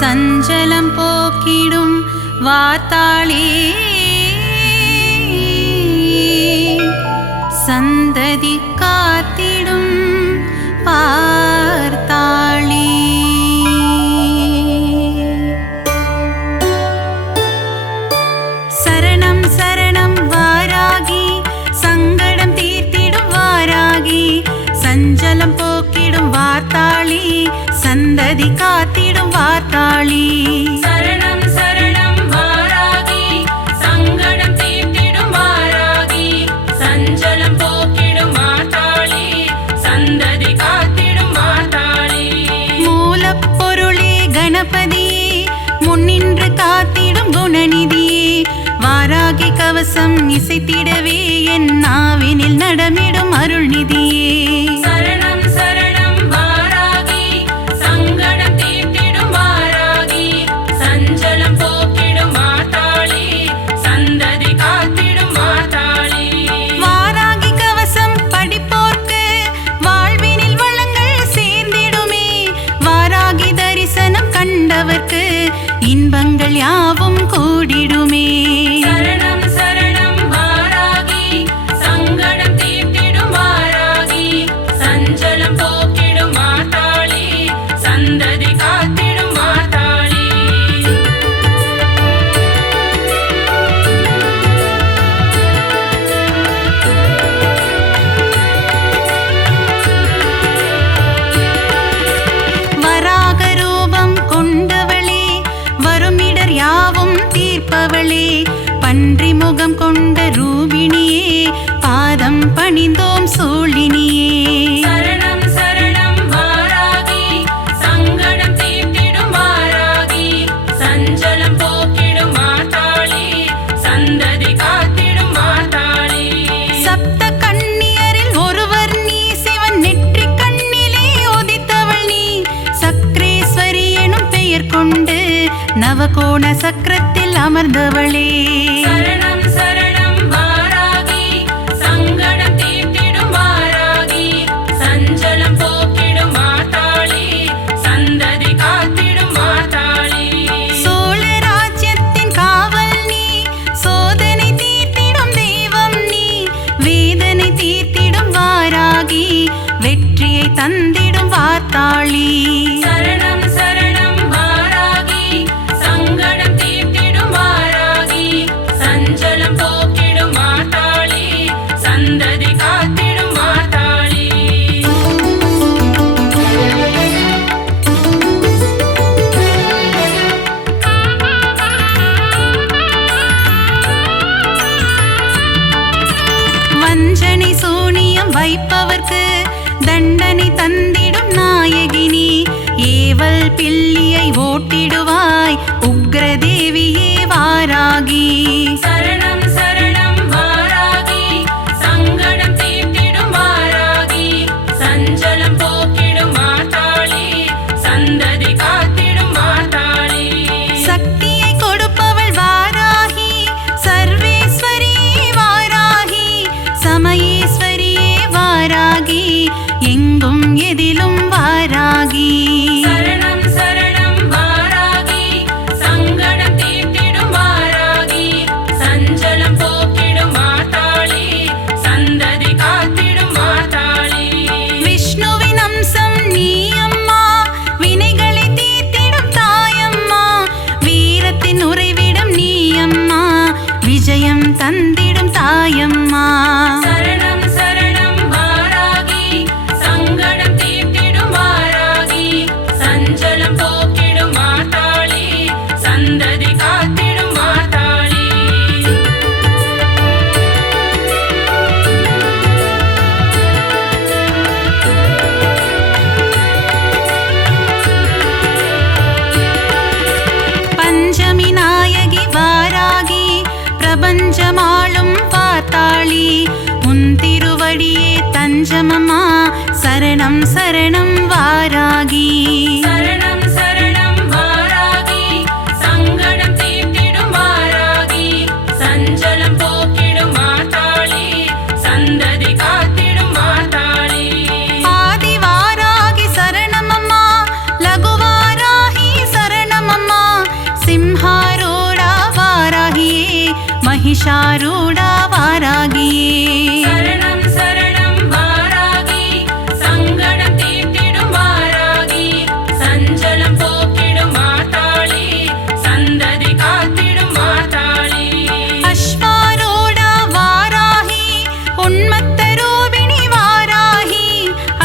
சஞ்சலம் போக்கிடும் வார்த்தாளி சந்ததி காத்திடும் பார்த்தாளி. சரணம் சரணம் வாராகி சங்கடம் தீர்த்திடும் வாராகி சஞ்சலம் போக்கிடும் வார்த்தாளி சந்ததி காத்திடும் வார்த்தாளி. சரணம் சரணம் வாராகி சங்கடம் தீர்த்திடும் வாராகி சஞ்சலம் போக்கிடும் வார்த்தாளி சந்ததி காத்திடும் வார்த்தாளி. மூலப்பொருளே கணபதியே முன்னின்று காத்திடும் குணநிதியே வாராகி கவசம் இசைத்திடவே என் நாவினில் நடமிடும் அருள்நிதியே. சரணம் சரணம் வாராகி சங்கடம் தீர்த்திடும் வாராகி சஞ்சலம் போக்கிடும் வார்த்தாளி சந்ததி காத்திடும் வார்த்தாளி. வாராகி கவசம் படிப்போர்க்கு வாழ்வினில் வளங்கள் சேர்ந்திடுமே வாராகி தரிசனம் கண்டவர்க்கு இன்பங்கள் யாவும் கூடிடுமே. சரணம் சரணம் வாராகி சங்கடம் தீர்த்திடும் வாராகி சஞ்சலம் போக்கிடும் வார்த்தாளி சந்ததி காத்திடும் வார்த்தாளி. வராக ரூபம் கொண்டவளே வருமிடர் யாவும் தீர்ப்பவளே பன்றி முகம் கொண்ட ரூபிணியே பாதம் பணிந்தோம் சூழினியே. சரணம் சரணம் வாராகி சங்கடம் தீர்த்திடும் வாராகி சஞ்சலம் போக்கிடும் வார்த்தாளி சந்ததி காத்திடும் வார்த்தாளி. சப்த கன்னியரில் ஒருவர் நீ சிவன் நெற்றி கண்ணிலே உதித்தவள் நீ சக்ரேஸ்வரி எனும் பெயர் கொண்டு நவகோண சக்கரத்தில் அமர்ந்தவளே. சரணம் சரணம் வாராகி சங்கடம் தீர்த்திடும் வாராகி சஞ்சலம் போக்கிடும் வார்த்தாளி சந்ததி காத்திடும் வார்த்தாளி. சோழ ராஜ்யத்தின் காவல் நீ சோதனை தீர்த்திடும் தெய்வம் நீ வேதனை தீர்த்திடும் வாராகி வெற்றியை தந்திடும் வார்த்தாளி. சரணம் சரணம் வாராகி சங்கடம் தீர்த்திடும் வாராகி சஞ்சலம் போக்கிடும் வார்த்தாளி சந்ததி காத்திடும் வார்த்தாளி. வஞ்சனை சூனியம் வைப்பவர்க்கு தண்டனை தந்திடும் நாயகினி ஏவல் பில்லியை ஓட்டிடுவாய் உக்ரதேவியே வாராகி. சரணம் சரணம் வாராகி சங்கடம் தீர்த்திடும் வாராகி சஞ்சலம் போக்கிடும் வார்த்தாளி சந்ததி காத்திடும் வார்த்தாளி. சக்தியை கொடுப்பவள் வாராகி சர்வேஸ்வரியே வாராகி சமயேஸ்வரியே வாராகி எங்கும் எதிலும் வாராகி. சரணம் சரணம் வாராகி சங்கடம் தீர்த்திடும் வாராகி சஞ்சலம் போக்கிடும் வார்த்தாளி சந்ததி காத்திடும் வார்த்தாளி. விஷ்ணுவின் அம்சம் நீ அம்மா வினைகளை தீர்த்திடும் தாயம்மா வீரத்தின் உறைவிடம் நீ அம்மா விஜயம் தந்திடும் தாயம்மா. சரணம் சரணம் வாராகி சங்கடம் தீர்த்திடும் வாராகி சஞ்சலம் போக்கிடும் வார்த்தாளி சந்ததி காத்திடும் வார்த்தாளி. பஞ்சமி நாயகி வாராகி பிரபஞ்சமாளும் பார்த்தாளி உன் திருவடியே தஞ்சமம்மா சரணம் சரணம் வாராகி. சரணம் சரணம் வாராகி சங்கடம் தீர்த்திடும் வாராகி சஞ்சலம் போக்கிடும் வார்த்தாளி சந்ததி காத்திடும் வார்த்தாளி. ஆதி வாராகி சரணமம்மா லகு வாராகி சரணமம்மா महिषारूढा वारागिये சரணம் சரணம் வாராகி சங்கடம் தீர்த்திடும் வாராகி சஞ்சலம் போக்கிடும் மாதாளி சந்ததி காத்திடும் மாதாளி अश्वारूढा वाराहि उन्मत्तरूपिणि वाराहि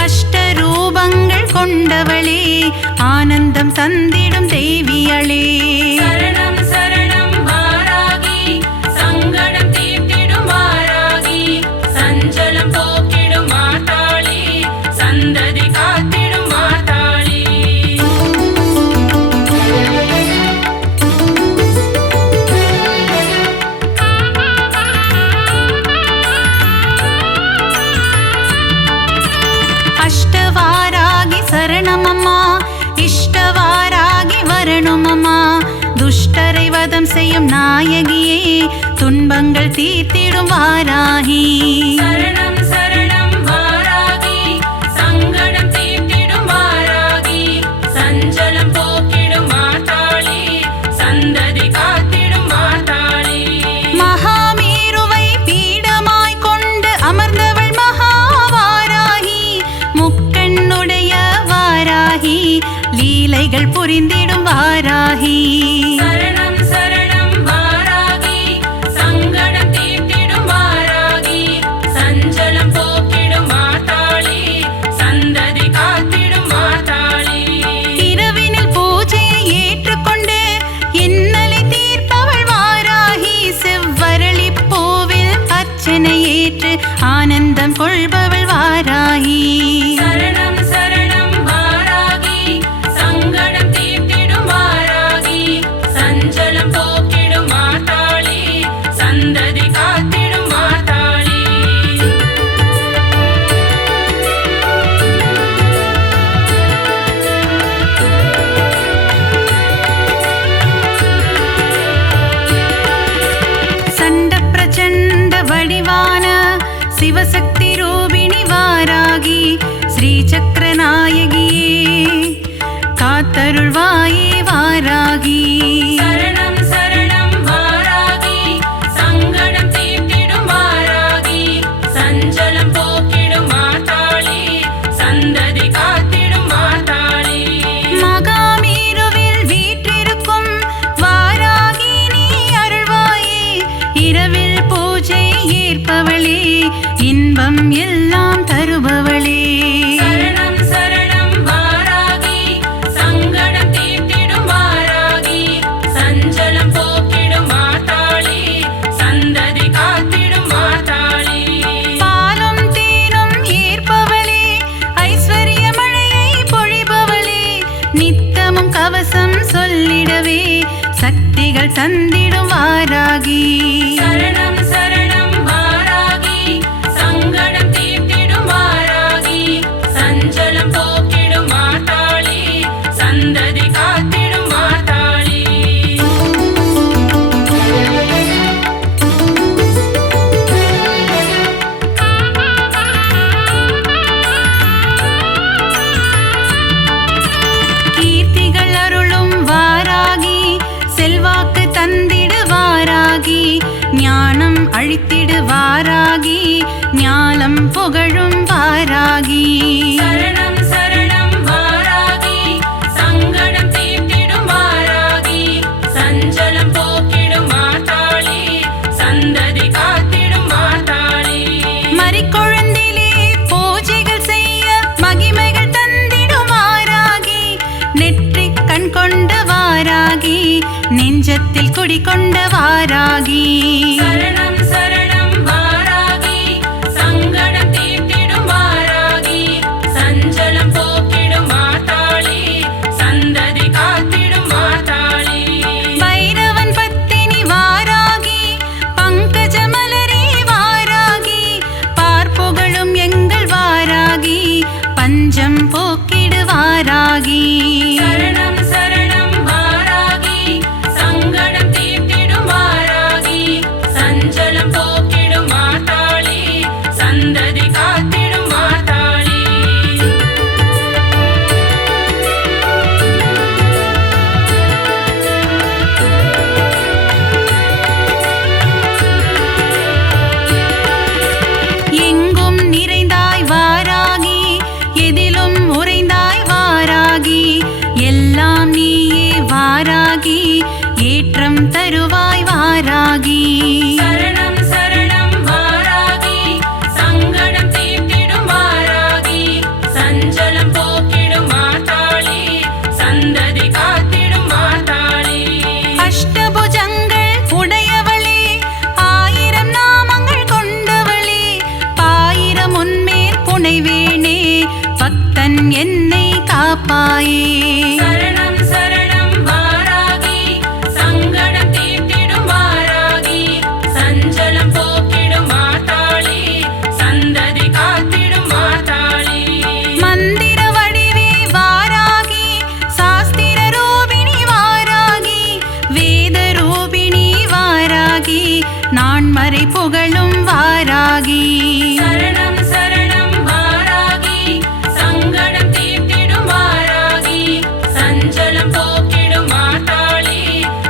अष्टरूपங்கள் கொண்டவளே ஆனந்தம் தந்திடும் தேவியளே சரணம் சரணம் வாராகி சங்கடம் தீர்த்திடும் வாராகி சஞ்சலம் போக்கிடும் மாதாளி சந்ததி காத்திடும் மாதாளி அஷ்டவாராகி சரணமம்மா இஷ்டவாராகி வரணுமம்மா துஷ்டரை வதம் செய்யும் நாயகியே துன்பங்கள் தீர்த்திடும் வாராகி சரணம் சரணம் வாராகி சங்கடம் தீர்த்திடும் வாராகி சஞ்சலம் போக்கிடும் மாதாளி சந்ததி காத்திடும் மாதாளி மகாமேருவை பீடமாய் கொண்டு அமர்ந்தவள் மகாவாராகி முக்கண்ணுடைய வாராகி லீலைகள் புரிந்திடும் வாராகி சரணம் சரணம் வாராகி சங்கடம் தீர்த்திடும் வாராகி சஞ்சலம் போக்கிடும் மாதாளி சந்ததி காத்திடும் மாதாளி இரவினில் பூஜையை ஏற்றுக்கொண்டு இன்னலை தீர்ப்பவள் வாராகி செவ்வரளி பூவில் அர்ச்சனை ஏற்று ஆனந்தம் கொள்பவள் வாராகி சரணம் சரணம் வாராகி சங்கடம் தீர்த்திடும் வாராகி சஞ்சலம் போக்கிடும் மாதாளி சந்ததி காத்திடும் மாதாளி சண்ட பிரச்சண்ட வடிவான சிவசக்தி ரூபிணி வாராகி ஸ்ரீசக்கர நாயகியே காத்தருள்வாயே வாராகி சரணம் சரணம் வாராகி சங்கடம் தீர்த்திடும் வாராகி சஞ்சலம் போக்கிடும் மாதாளி சந்ததி காத்திடும் மாதாளி மகாமேருவில் வீற்றிருக்கும் வாராகி நீ அருள்வாயே இரவில் பூஜை ஏற்பவளே இன்பம் எல்லாம் தருபவளே சரணம் சரணம் வாராகி சங்கடம் தீர்த்திடும் வாராகி சஞ்சலம் போக்கிடும் மாதாளி சந்ததி காத்திடும் மாதாளி பாலும் தேனும் ஏற்பவளே ஐஸ்வர்ய மழையை பொழிபவளே நித்தமும் கவசம் சொல்லிடவே சக்திகள் தந்திடும் வாராகி சரணம் சரணம் வாராகி சங்கடம் தீர்த்திடும் வாராகி சஞ்சலம் போக்கிடும் மாதாளி சந்ததி காத்திடும் மாதாளி கீர்த்திகள் அருளும் வாராகி செல்வாக்கு தந்திடு வாராகி ஞானம் அழித்திடு வாராகி ஞாலம் புகழும் வாராகி சரணம் சரணம் வாராகி சங்கடம் தீர்த்திடும் வாராகி சஞ்சலம் போக்கிடும் மாதாளி சந்ததி காத்திடும் மாதாளி மறிக்கொழுந்திலே பூஜைகள் செய்ய மகிமைகள் தந்திடும் வாராகி நெற்றிக் கண் கொண்ட வாராகி நெஞ்சத்தில் குடிகொண்ட வாராகி சரணம் சரணம் வாராகி சங்கடம் தீர்த்திடும் வாராகி சஞ்சலம் போக்கிடும் மாதாளி சந்ததி காத்திடும் மாதாளி பைரவன் பத்தினி வாராகி பங்கஜ மலரே வாராகி பார்ப்புகழும் எங்கள் வாராகி பஞ்சம் போக்கிடு வாராகி சரணம் சரணம் வாராகி சங்கடம் தீர்த்திடும் வாராகி சஞ்சலம் வாராகி ஏற்றம் தருவாய் வாராகி சரணம் சரணம் வாராகி சங்கடம் தீர்த்திடும் வாராகி சஞ்சலம் போக்கிடும் மாதாளி சந்ததி காத்திடும் மாதாளி அஷ்டபுஜங்கள் உடையவளே ஆயிரம் நாமங்கள் கொண்டவளே பாயிரம் உன்மேல் புனைவேனே பக்தன் என்னை காப்பாயே சரணம் சரணம் வாராகி சங்கடம் தீர்த்திடும் வாராகி சஞ்சலம் போக்கிடும் மாதாளி சந்ததி காத்திடும் மாதாளி மந்திர வடிவே வாராகி சாஸ்திர ரூபிணி வாராகி வேத ரூபிணி வாராகி நான் மறை புகழும் வாராகி சரணம் சரணம் வாராகி சங்கடம் தீர்த்திடும் வாராகி சஞ்சலம் போக்கிடும் மாதாளி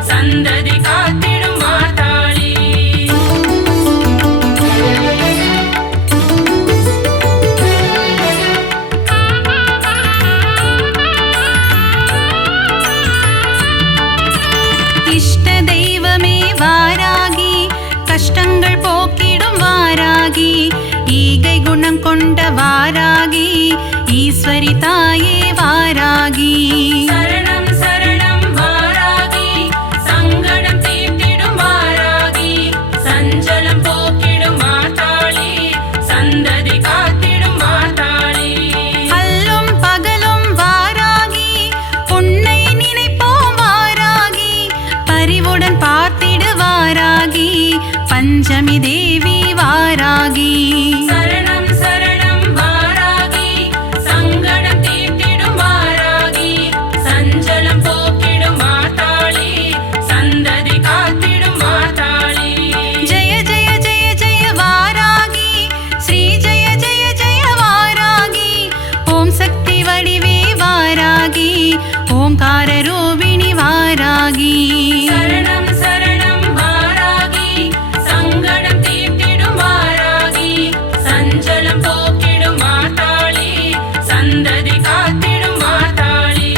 சந்ததி காத்திடும் மாதாளி இஷ்ட தெய்வமே வாராகி கஷ்டங்கள் போக்கிடும் வாராகி ஈகை குணம் கொண்ட வாராகி ஈஸ்வரி தாயே வாராகி சரணம் சரணம் வாராகி சங்கடம் தீர்த்திடும் வாராகி சஞ்சலம் போக்கிடும் மாதாளி சந்ததி காத்திடும் மாதாளி அல்லும் பகலும் வாராகி உன்னை நினைப்போம் வாராகி பரிவுடன் பார்த்திடு வாராகி பஞ்சமி தேவி வாராகி சரணம் சரணம் வாராகி சங்கடம் தீர்த்திடும் வாராகி சஞ்சலம் போக்கிடும் மாதாளி சந்ததி காத்திடும் மாதாளி ஜெய ஜெய ஜெய ஜெய வாராகி ஸ்ரீ ஜெய ஜெய ஜெய வாராகி ஓம் சக்தி வடிவே வாராகி ஓம்கார ரூபிணி வாராகி சரணம் சரணம் வாராகி சங்கடம் தீர்த்திடும் வாராகி சஞ்சலம் போக்கிடும் மாதாளி சந்ததி காத்திடும் மாதாளி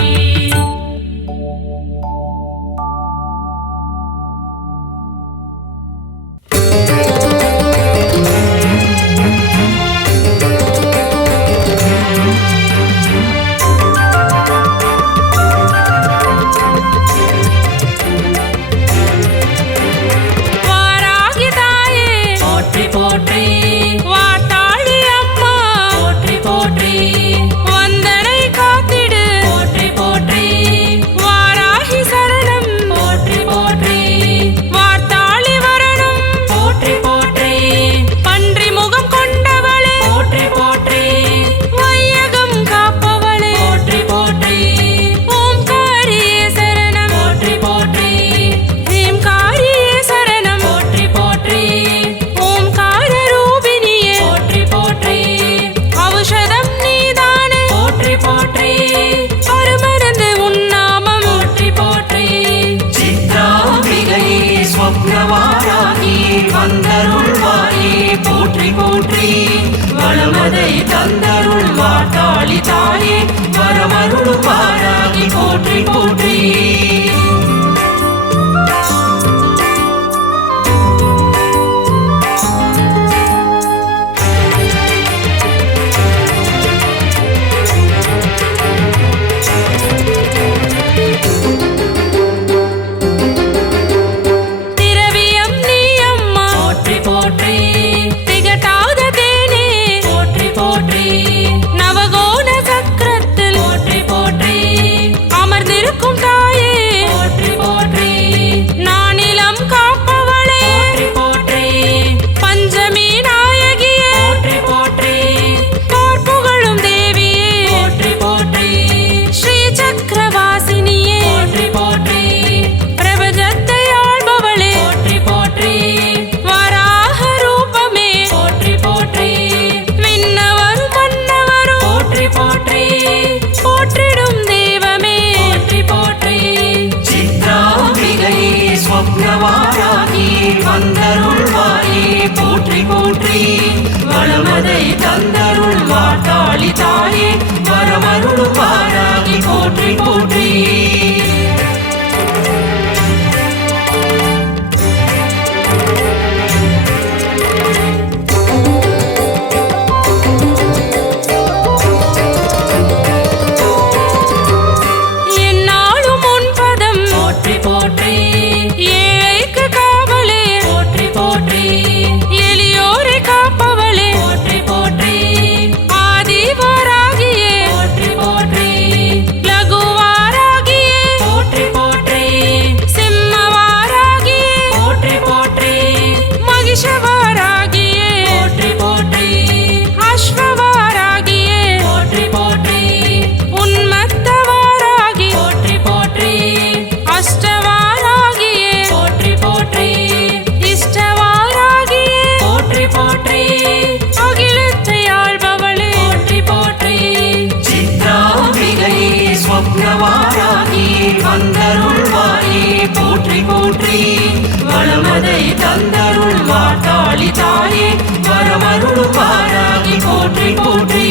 போற்றி வளமதை தந்தருள் வாட்டாளி தாயே வரமருளும் வாராகி போற்றி போற்றி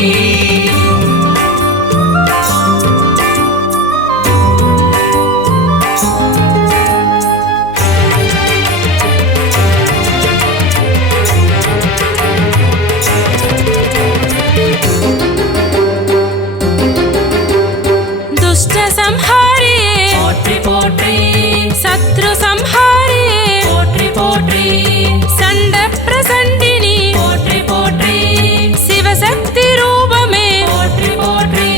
शत्रु संहारिये पोट्रि पोट्रि संड प्रसंडिनी पोट्रि पोट्रि शिवशक्ति रूपमे पोट्रि पोट्रि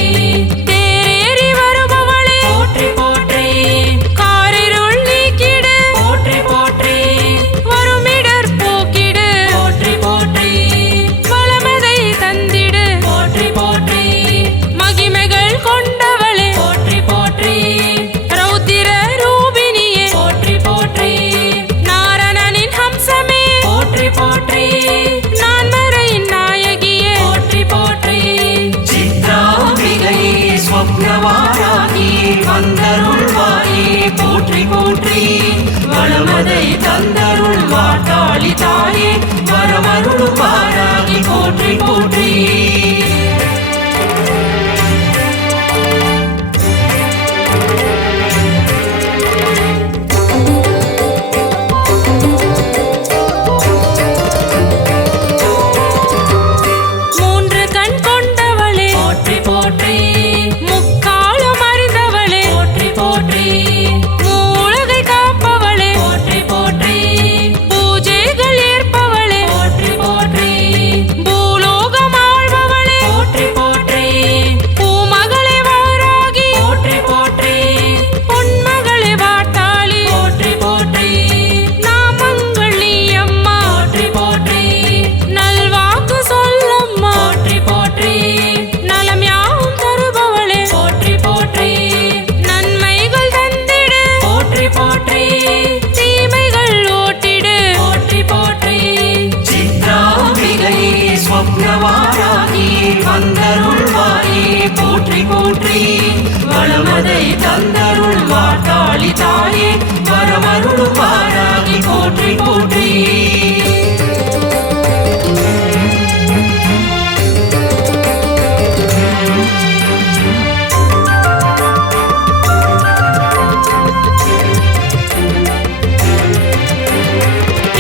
तेरेरि वरुबवळे पोट्रि पोट्रि कारिरुள் நீக்கிடு पोट्रि पोट्रि வருமிடர் போக்கிடு पोट्रि पोट्रि வளமதை தந்திடு पोट्रि पोट्रि மகிமைகள் கொண்டவளே पोट्रि पोट्रि ரௌத்திர போற்றி நான் மறையின் நாயகியே போற்றி போற்றி சித்ராம்பிகையே ஸ்வப்னவாராகி வந்தருள்வாயே போற்றி போற்றி வளமதை தந்தருள் வாட்டாளி தாயே வரமருளும் வாராகி போற்றி போற்றி வந்தருள்வாயே போற்றி போற்றி வளமதை தந்தருள் வாட்டாளி தாயே வரமருளும் வாராகி போற்றி போற்றி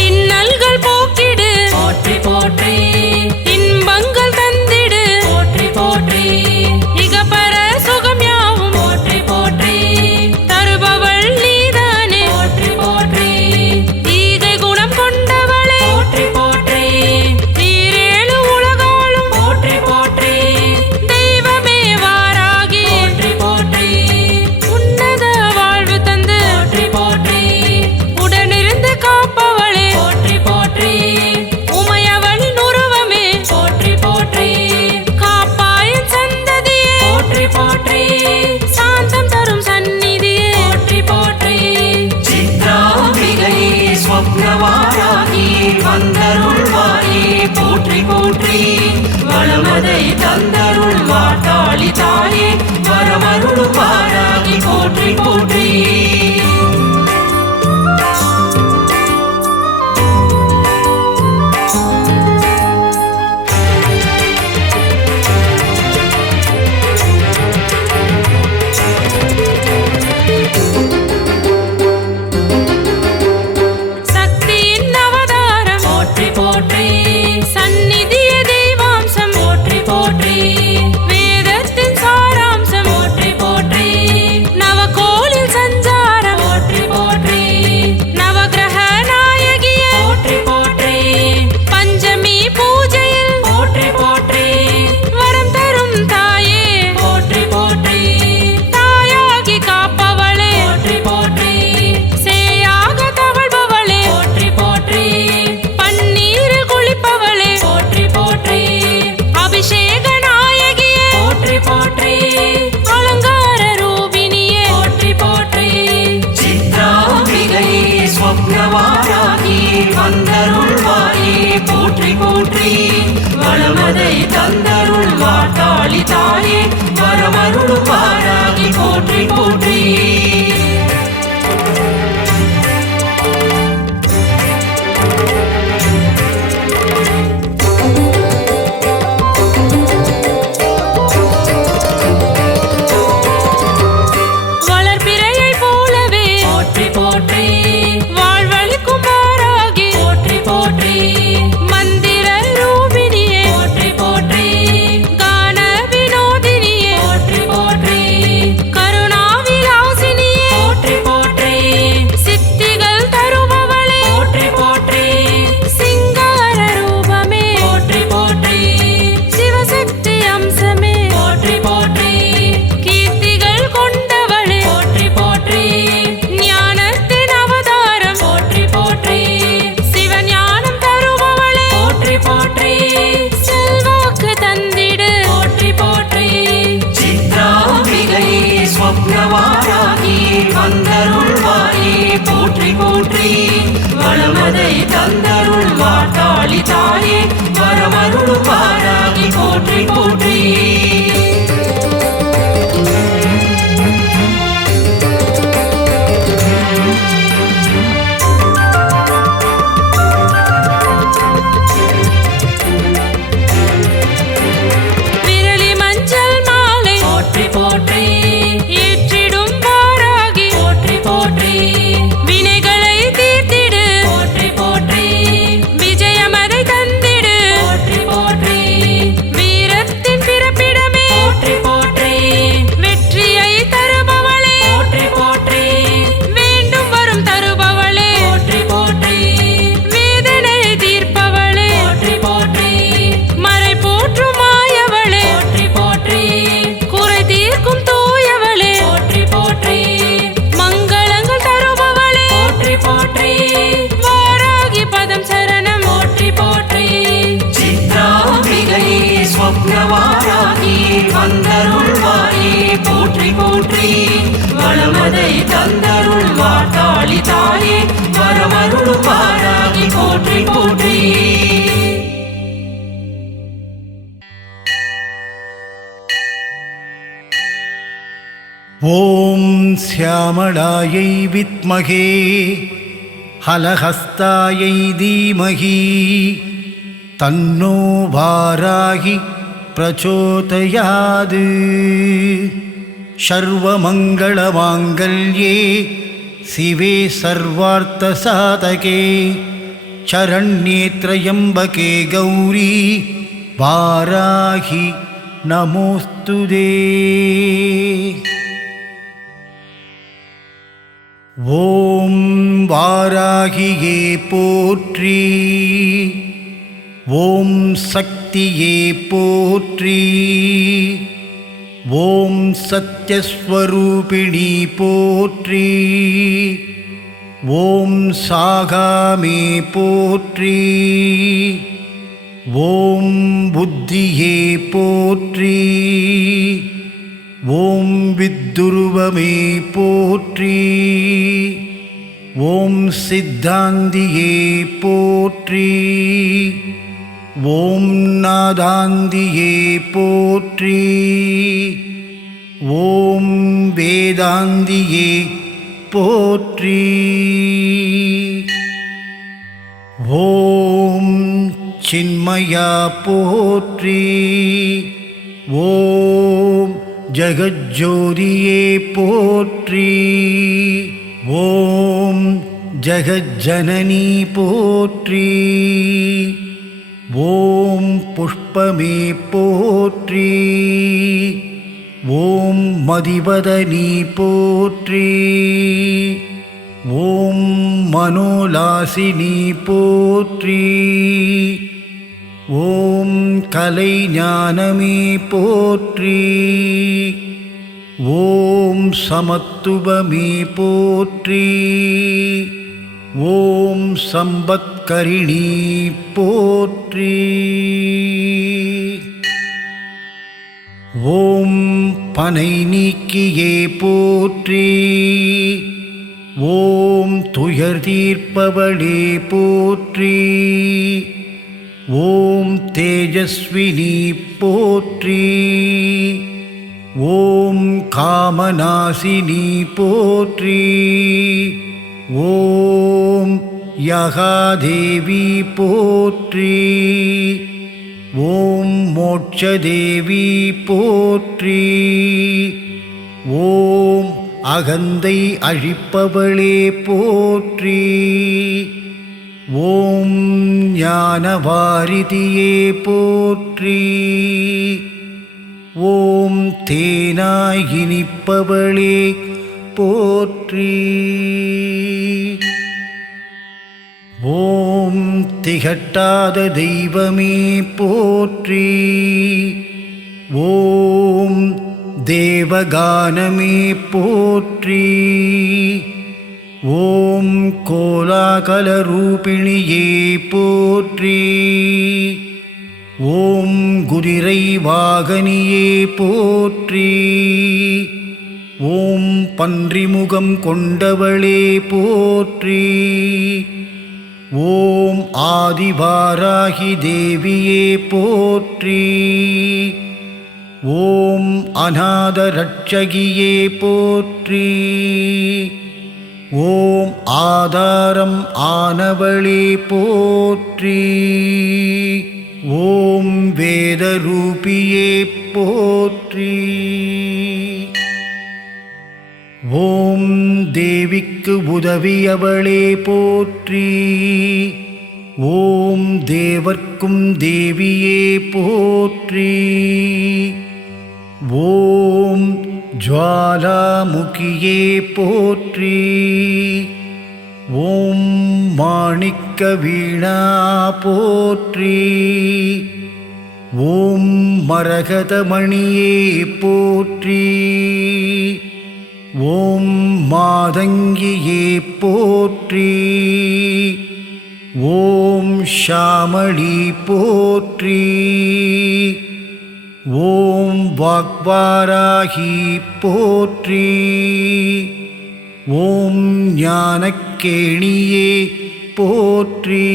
இன்னல்கள் போக்கிடு போற்றி போற்றி தருபவள் நீதானே போற்றி போற்றி ஈகை குணம் கொண்டவள் தந்தருள் மாட்டாளி தாயே வரமருளும் வாராகி போற்றி போற்றி போற்றி போற்றி வளமதை தந்தருள் மாட்டாளி தாயே வரமருளும் வாராகி போற்றி போற்றி ஓம் சியாமளாயை வித்மகே ஹலஹஸ்தாயை தீமகி தன்னோ வாராகி பிரச்சோதயாது சர்வமங்களமாங்கல்யே சிவே சர்வார்த்தசாதகே சரண்யே த்ரயம்பகே கௌரி வாராகி நமோஸ்துதே. ஓம் வாராகியே போற்றி, ஓம் சக்தியே போற்றி, ஓம் சத்யஸ்வரூபிணி போற்றி, ஓம் சாகாமே போற்றி, ஓம் புத்தியே போற்றி, ஓம் வித்துருவமே போற்றி, ஓம் சித்தாந்தியே போற்றி, ஓம் நாதாந்தியே போற்றி, ஓம் வேதாந்தியே போற்றி, ஓம் சின்மயா போற்றி, ஓம் ஜகஜ்ஜோதியே போற்றி, ஓம் ஜகஜ்ஜனனி போற்றி, ஓம் புஷ்பமே போற்றி, ஓம் மதிவதனி போற்றி, ஓம் மனோலாசினி போற்றி, ஓம் கலைஞானமே போற்றி, ஓம் சமத்துவமே போற்றி, ஓம் சம்பத்கரிணி போற்றி, ஓம் பனை நீக்கியே போற்றி, ஓம் துயர் தீர்ப்பவளே போற்றி, ஓம் தேஜஸ்வினி போற்றி, ஓம் காமநாசினி போற்றி, ஓம் யகாதேவி போற்றி, ஓம் மோட்சதேவி போற்றி, ஓம் அகந்தை அழிப்பவளே போற்றி, ஓம் ஞானவாரிதியே போற்றி, ஓம் தேனாய் இனிப்பவளே போற்றி, ஓம் திகட்டாத தெய்வமே போற்றி, ஓம் தேவகானமே போற்றி, ஓம் கோலாகலரூபிணியே போற்றி, ஓம் குதிரை வாகனியே போற்றி, ஓம் பன்றிமுகம் கொண்டவளே போற்றி, ஓம் ஆதிவாராகி தேவியே போற்றி. ஓம் அநாத ரட்சகியே போற்றி. ஓம் ஆதாரம் ஆனவளே போற்றி. ஓம் வேதரூபியே போற்றி. ஓம் தேவிக்கு உதவியவளே போற்றி. ஓம் தேவர்க்கும் தேவியே போற்றி. ஓம் ஜ்வாலாமுகியே போற்றி. ஓம் மாணிக்க வீணா போற்றி. ஓம் மரகதமணியே போற்றி. ஓம் மாதங்கியே போற்றி. ஓம் ஷாமளி போற்றி. ஓம் வாக்வாராகி போற்றி. ஓம் ஞானக்கேணியே போற்றி.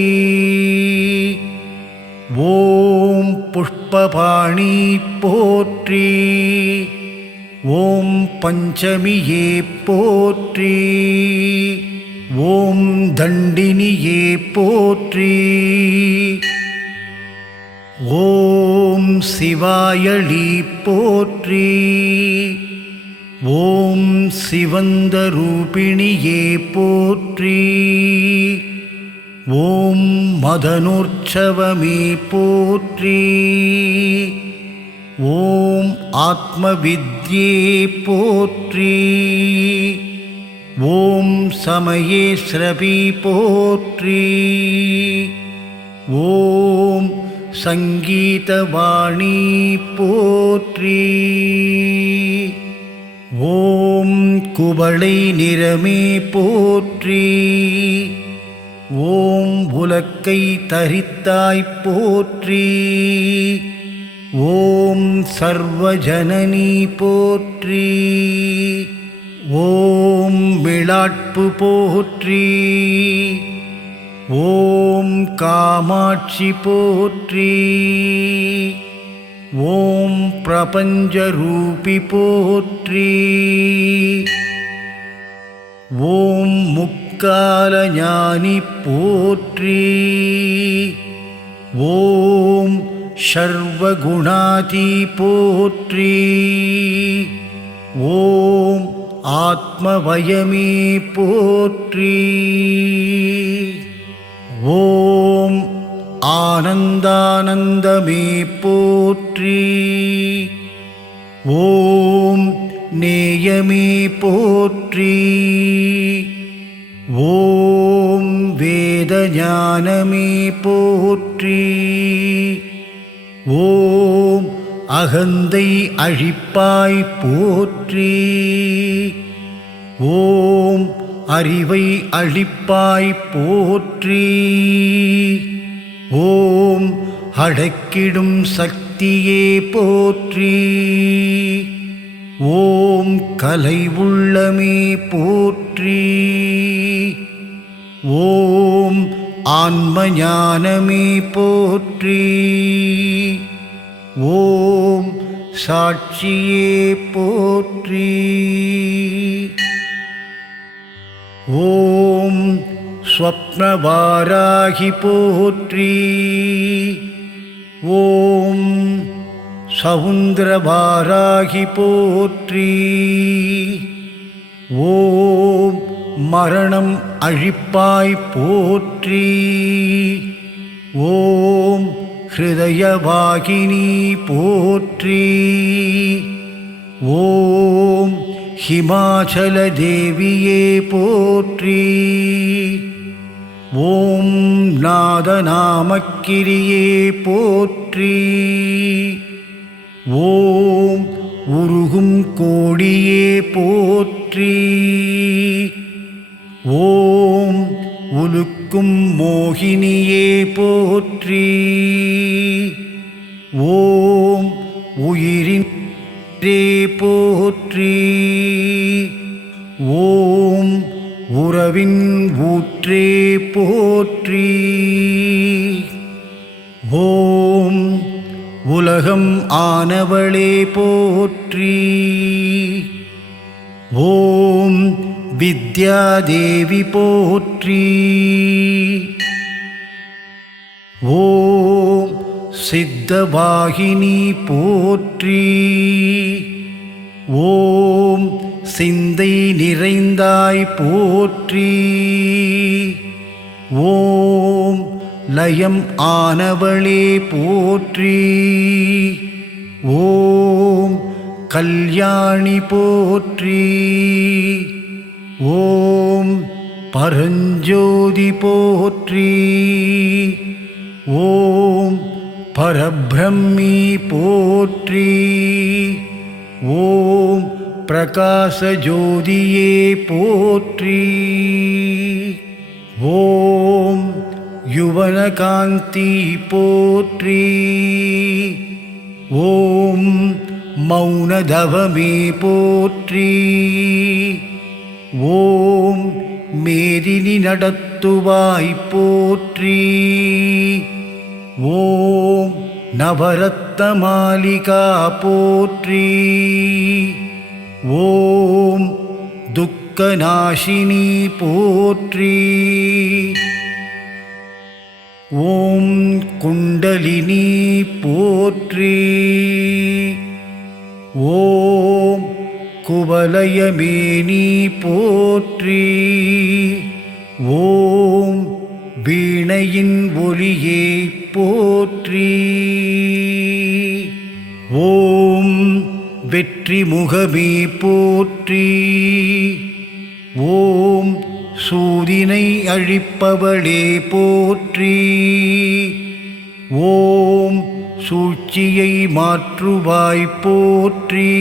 ஓம் புஷ்பபாணி போற்றி. ஓம் பஞ்சமியே போற்றி. ஓம் தண்டினியே போற்றி. ஓம் சிவாயளி போற்றி. ஓம் சிவந்த ரூபிணியே போற்றி. ஓம் மதனோற்சவமே போற்றி. ஓம் ஆத்மவித்யே போற்றி. ஓம் சமயேஸ்ரவி போற்றி. ஓம் சங்கீதவாணி போற்றி. ஓம் குவளை நிறமே போற்றி. ஓம் உலக்கை தரித்தாய் போற்றி. ஓம் சர்வஜனனி போற்றி. ஓம் மிளாட்பு போற்றி. ஓம் காமாட்சி போற்றி. ஓம் பிரபஞ்சரூபி போற்றி. ஓம் முக்கால ஞானி போற்றி. ஓம் சர்வகுணாதி போற்றி. ஓம் ஆத்மவயமே போற்றி. ஓம் ஆனந்தானந்தமே போற்றி. ஓம் நேயமே போற்றி. ஓம் வேதஞானமே போற்றி. ஓம் அகந்தை அழிப்பாய் போற்றி. ஓம் அறிவை அழிப்பாய் போற்றி. ஓம் அடக்கிடும் சக்தியே போற்றி. ஓம் கலை உள்ளமே போற்றி. ஓம் ஆன்மஞானமே போற்றி. ஓம் சாட்சியே போற்றி. ஓம் ஸ்வப்னவாராகி போற்றி. ஓம் சவுந்திரவாராகி போற்றி. ஓம் மரணம் அழிப்பாய் போற்றி. ஓம் ஹிருதயவாகினி போற்றி. ஓம் ஹிமாச்சல தேவியே போற்றி. ஓம் நாதநாமக்கிரியே போற்றி. ஓம் உருகும் கோடியே போற்றி. ஓம் உலுக்கும் மோகினியே போற்றி. ஓம் உயிரின் போற்றி. ஓம் உறவின் ஊற்றே போற்றி. ஓம் உலகம் ஆனவளே போற்றி. ஓம் வித்யாதேவி போற்றி. ஓம் சித்தவாகினி போற்றி. ஓம் சிந்தை நிறைந்தாய் போற்றி. ஓம் லயம் ஆனவளே போற்றி. ஓம் கல்யாணி போற்றி. ஓம் பரஞ்சோதி போற்றி. ஓம் பரபிரம்மி போற்றி. ஓம் பிரகாசஜோதியே போற்றி. ஓம் யுவனகாந்தி போற்றி. ஓம் மௌனதவமே போற்றி. ஓம் மேதினி நடத்துவாய் போற்றி. ஓம் நவரத்ன மாலிகா போற்றி. ஓம் துக்கநாசினி போற்றி. ஓம் குண்டலினி போற்றி. ஓம் குவலயமேனி போற்றி. ஓம் வீணையின் ஒலியே போற்றி. ஓம் வெற்றி முகமே போற்றி. ஓம் சூதினை அழிப்பவளே போற்றி. ஓம் சூழ்ச்சியை மாற்றுவாய் போற்றி.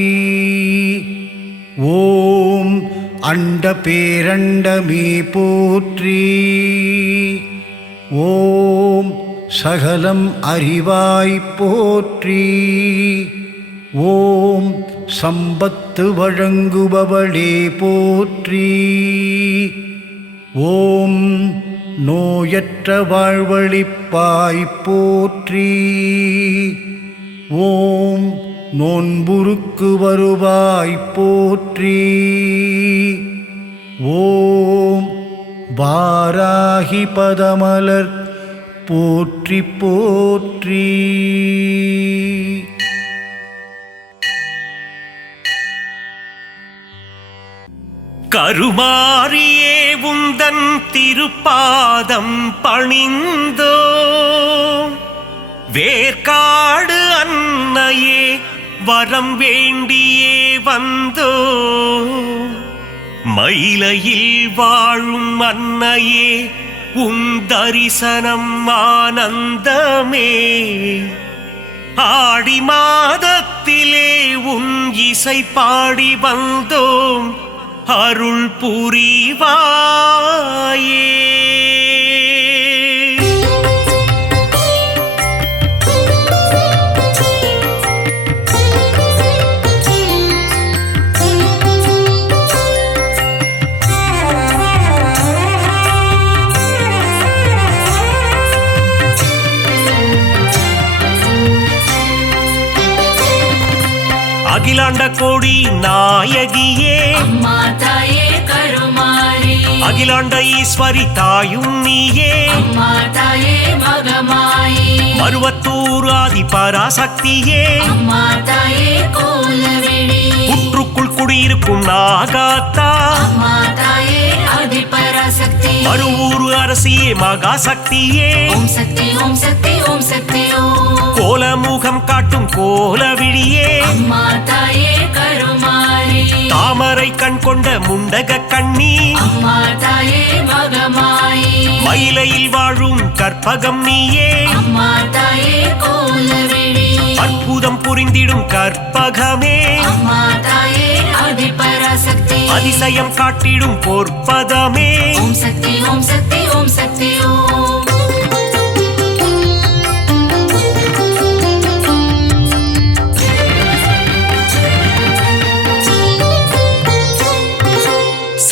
ஓம் அண்ட பேரண்டமே போற்றி. ஓம் சகலம் அறிவாய் போற்றி. ஓம் சம்பத்து வழங்குபவளே போற்றி. ஓம் நோயற்ற வாழ்வழிப்பாய் போற்றி. ஓம் நோன்புருக்கு வருவாய் போற்றி. ஓம் வாராகி பதமலர் போற்றி போற்றி. கருமாரியே உந்தன் திருப்பாதம் பணிந்தோ, வேர்க்காடு அன்னையே வரம் வேண்டியே வந்தோ, மயிலையில் வாழும் அன்னையே உன் தரிசனம் ஆனந்தமே. ஆடி மாதத்திலே உன் இசை பாடி வந்தோம், அருள் புரிவாயே. அகிலாண்ட கோடி நாயகியே அம்மா தாயே கருமாரி, அகிலாண்ட ஈஸ்வரி தாயும் நீயே, அம்மா தாயே மகமாயி, மருவத்தூர் ஆதி பராசக்தியே, அம்மா தாயே கோலவிழி, புற்றுக்குள் குடியிருக்கும் நாகாத்தா, அம்மா தாயே ஆதி பராசக்தி, மருவூர் அரசியே மகாசக்தியே, ஓம் சக்தி ஓம் சக்தி ஓம் சக்தி ஓம். கோலமுகம் காட்டும் கோலவிழியே, அம்மா தாயே கருமாரி, தாமரை கண் கொண்ட முண்டக கண்ணி, அம்மா தாயே மகமாயி, மயிலையில் வாழும் கற்பகம் நீயே, அம்மா தாயே கோலவிழி, அற்புதம் புரிந்திடும் கற்பகமே, அம்மா தாயே ஆதி பராசக்தி, அதிசயம் காட்டிடும் பொற்பதமே. ஓம் சக்தி ஓம் சக்தி ஓம் சக்தி ஓம்.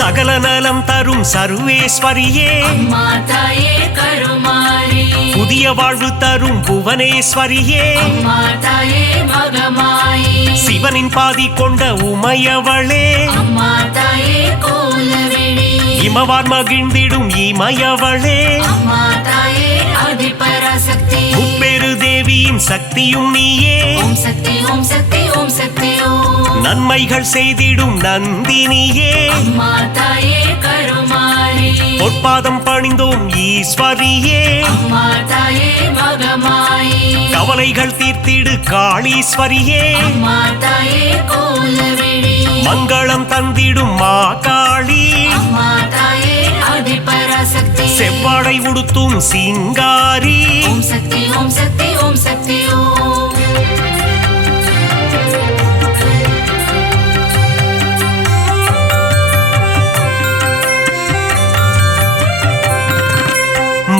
சகல நலம் தரும் சர்வேஸ்வரியே அம்மா தாயே கருமாரி புதிய வாழ்வு தரும் புவனேஸ்வரியே அம்மா தாயே மகமாயி சிவனின் பாதி கொண்ட உமையவளே அம்மா தாயே கோலவிழி இமவார் மகிழ்ந்திடும் இமயவளே அம்மா தாயே ஆதிபராசக்தி முப்பெரு தேவியின் சக்தியும் நீயே ஓம் சக்தி ஓம் சக்தி ஓம் சக்தி ஓம் நன்மைகள் செய்திடும் நந்தினியே அம்மா தாயே கருமாரி பொற்பாதம் பணிந்தோம் ஈஸ்வரியே அம்மா தாயே மகமாயி கவலைகள் தீர்த்திடு காளீஸ்வரியே அம்மா தாயே கோலவிழி மங்களம் தந்திடும் மா காளி அம்மா தாயே ஆதிபராசக்தி செவ்வாடை உடுத்தும் சிங்காரி ஓம் சக்தி ஓம் சக்தி ஓம் சக்தி ஓம்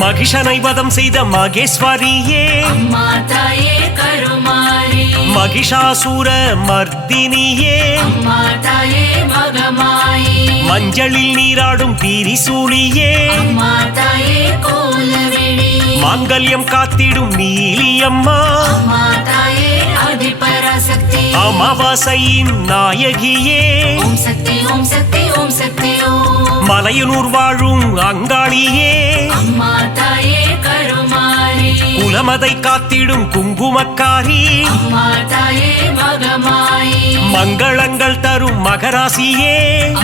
மகிஷனை வதம் செய்த மகேஸ்வரியே அம்மா தாயே கருமாரி மகிஷாசூர மர்தினியே அம்மா தாயே மகமாயி மஞ்சளில் நீராடும் திரிசூலியே அம்மா தாயே கோலவிழி மாங்கல்யம் காத்திடும் நீலியம்மா அம்மா தாயே ஆதிபராசக்தி அமாவாசையின் நாயகியே ஓம் சக்தி ஓம் சக்தி ஓம் சக்தி ஓம் மலையனூர் வாழும் அங்காளியே அம்மா தாயே கருமாரி குலமதை காத்திடும் குங்குமக்காரி அம்மா தாயே மகமாயி மங்களங்கள் தரும் மகராசியே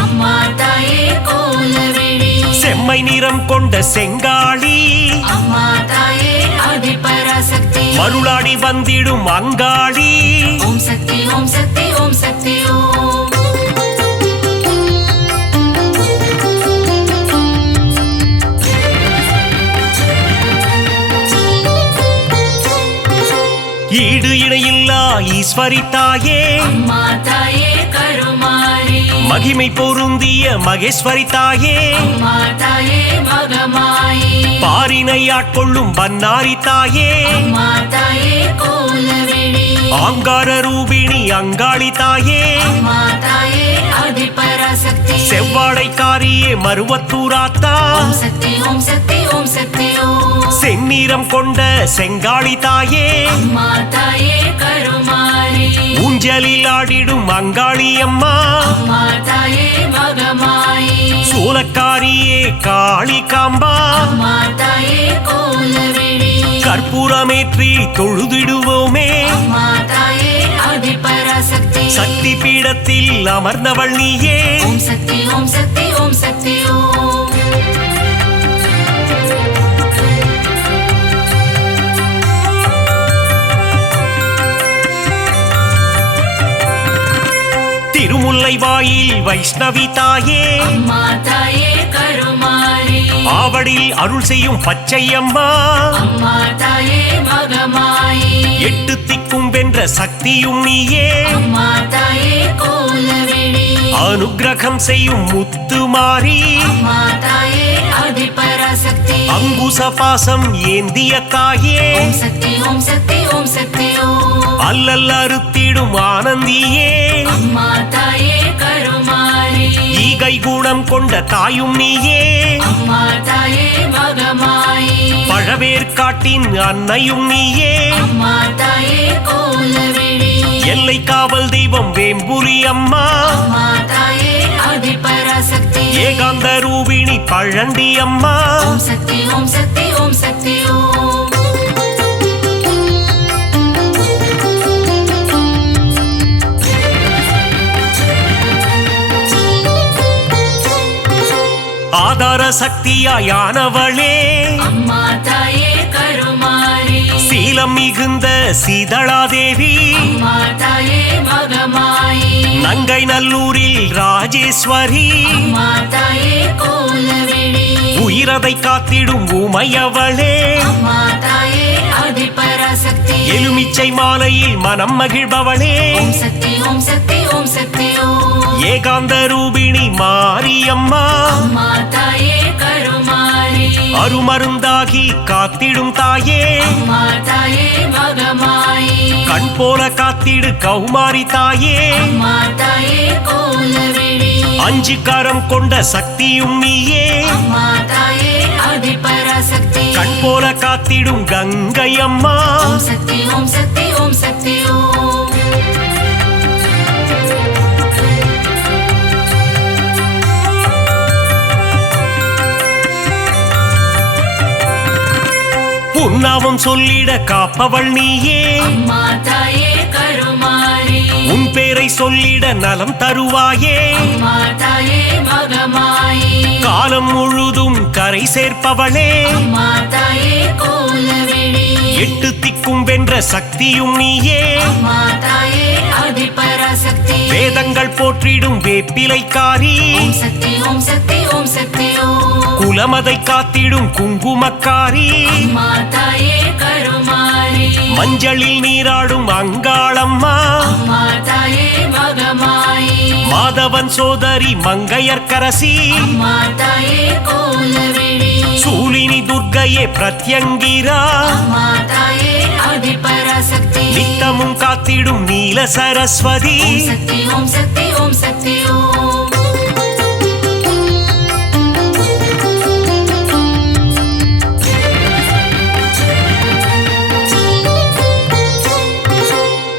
அம்மா தாயே கோலவிழி செம்மை நிறம் கொண்ட செங்காளி அம்மா தாயே ஆதிபராசக்தி மருளாடி வந்திடும் அங்காளி ஓம் சக்தி ஓம் சக்தி ஓம் சக்தி ஓம் ஈடு இணையில்லா ஈஸ்வரி தாயே அம்மா தாயே கருமாரி மகிமை பொருந்திய மகேஸ்வரி தாயே அம்மா தாயே மகமாயி பாரினை ஆட்கொள்ளும் பன்னாரி தாயே அம்மா தாயே கோலவிழி ஆங்கார ரூபிணி அங்காளி தாயே அம்மா தாயே ஆதிபராசக்தி செவ்வாடைக்காரியே மருவத்தூராத்தா ஓம் சக்தி ஓம் சக்தி ஓம் சக்தி ஓம் செந்நிறம் கொண்ட செங்காளி தாயே அம்மா தாயே கருமாரி ஊஞ்சலில் ஆடிடும் அங்காளி அம்மா அம்மா தாயே மகமாயி சூலக்காரியே காளி காம்பா அம்மா தாயே கோலவிழி கற்பூரமேற்றி தொழுதிடுவோமே அம்மா தாயே ஆதிபராசக்தி சக்தி பீடத்தில் அமர்ந்தவள் நீயே ஓம் சக்தி ஓம் சக்தி ஓம் சக்தி ஓம் திருமுல்லை வாயில் வைஷ்ணவி தாயே அம்மா தாயே கருமாரி ஆவடில் அருள் செய்யும் பச்சையம்மா அம்மா தாயே மகமாயி எட்டு திக்கும் வென்ற சக்தியும் நீயே அம்மா தாயே கோலவிழி அனுக்கிரகம் செய்யும் முத்துமாரி அம்மா தாயே ஆதிபராசக்தி அங்குச பாசம் ஏந்திய தாயே ஓம் சக்தி ஓம் சக்தி ஓம் சக்தி ஓம் அல்லல் அறுத்திடும் ஆனந்தியே அம்மா தாயே கருமாரி ஈகை குணம் கொண்ட தாயும் நீயே அம்மா தாயே மகமாயி பழவேற்காட்டின் அன்னையும் நீயே அம்மா தாயே கோலவிழி எல்லை காவல் தெய்வம் வேம்புரி அம்மா அம்மா தாயே ஆதிபராசக்தி ஏகாந்த ரூபிணி பழண்டி அம்மா ஓம் சக்தி ஓம் சக்தி ஓம் சக்தி ஓம் ஆதார சக்தியாயானவளே அம்மா தாயே கருமாரி சீலம் மிகுந்த சீதளாதேவி அம்மா தாயே மகமாயி நங்கை நல்லூரில் ராஜேஸ்வரி அம்மா தாயே கோலவிழி உயிரதை காத்திடும் உமையவளே அம்மா தாயே ஆதிபராசக்தி எலுமிச்சை மாலையில் மனம் மகிழ்பவளே ஓம் சக்தி ஓம் சக்தி ஓம் சக்தி ஓம் ஏகாந்த ரூபிணி மாரியம்மா அம்மா தாயே கருமாரி அருமருந்தாகி காத்திடும் தாயே அம்மா தாயே மகமாயி மகமாயி கண் போல காத்திடு கௌமாரி தாயே அம்மா தாயே கோலவிழி அஞ்சு கரம் கொண்ட சக்தியும் நீயே அம்மா தாயே ஆதிபராசக்தி கண் போல காத்திடும் கங்கை அம்மா ஓம் சக்தி ஓம் சக்தி ஓம் சக்தி ஓம் உன்னாமம் சொல்லிட காப்பவள் நீயே அம்மா தாயே கருமாரி உன் பேரை சொல்லிட நலம் தருவாயே அம்மா தாயே மகமாயி காலம் முழுதும் கரை சேர்ப்பவளே அம்மா தாயே கோலவிழி எட்டு திக்கும் வென்ற சக்தியும் நீயே அம்மா தாயே ஆதிபராசக்தி வேதங்கள் போற்றிடும் வேப்பிலைக்காரி ஓம் சக்தி ஓம் சக்தி ஓம் சக்தி ஓம் குலமதை காத்திடும் குங்குமக்காரி அம்மா தாயே கருமாரி மஞ்சளில் நீராடும் அங்காளம்மா அம்மா தாயே மகமாயி மாதவன் சோதரி மங்கையர்க்கரசி அம்மா தாயே கோலவிழி சூலினி துர்க்கையே பிரத்யங்கிரா அம்மா தாயே ஆதிபராசக்தி நித்தமும் காத்திடும் நீல சரஸ்வதி ஓம் சக்தி ஓம் சக்தி ஓம் சக்தி ஓம்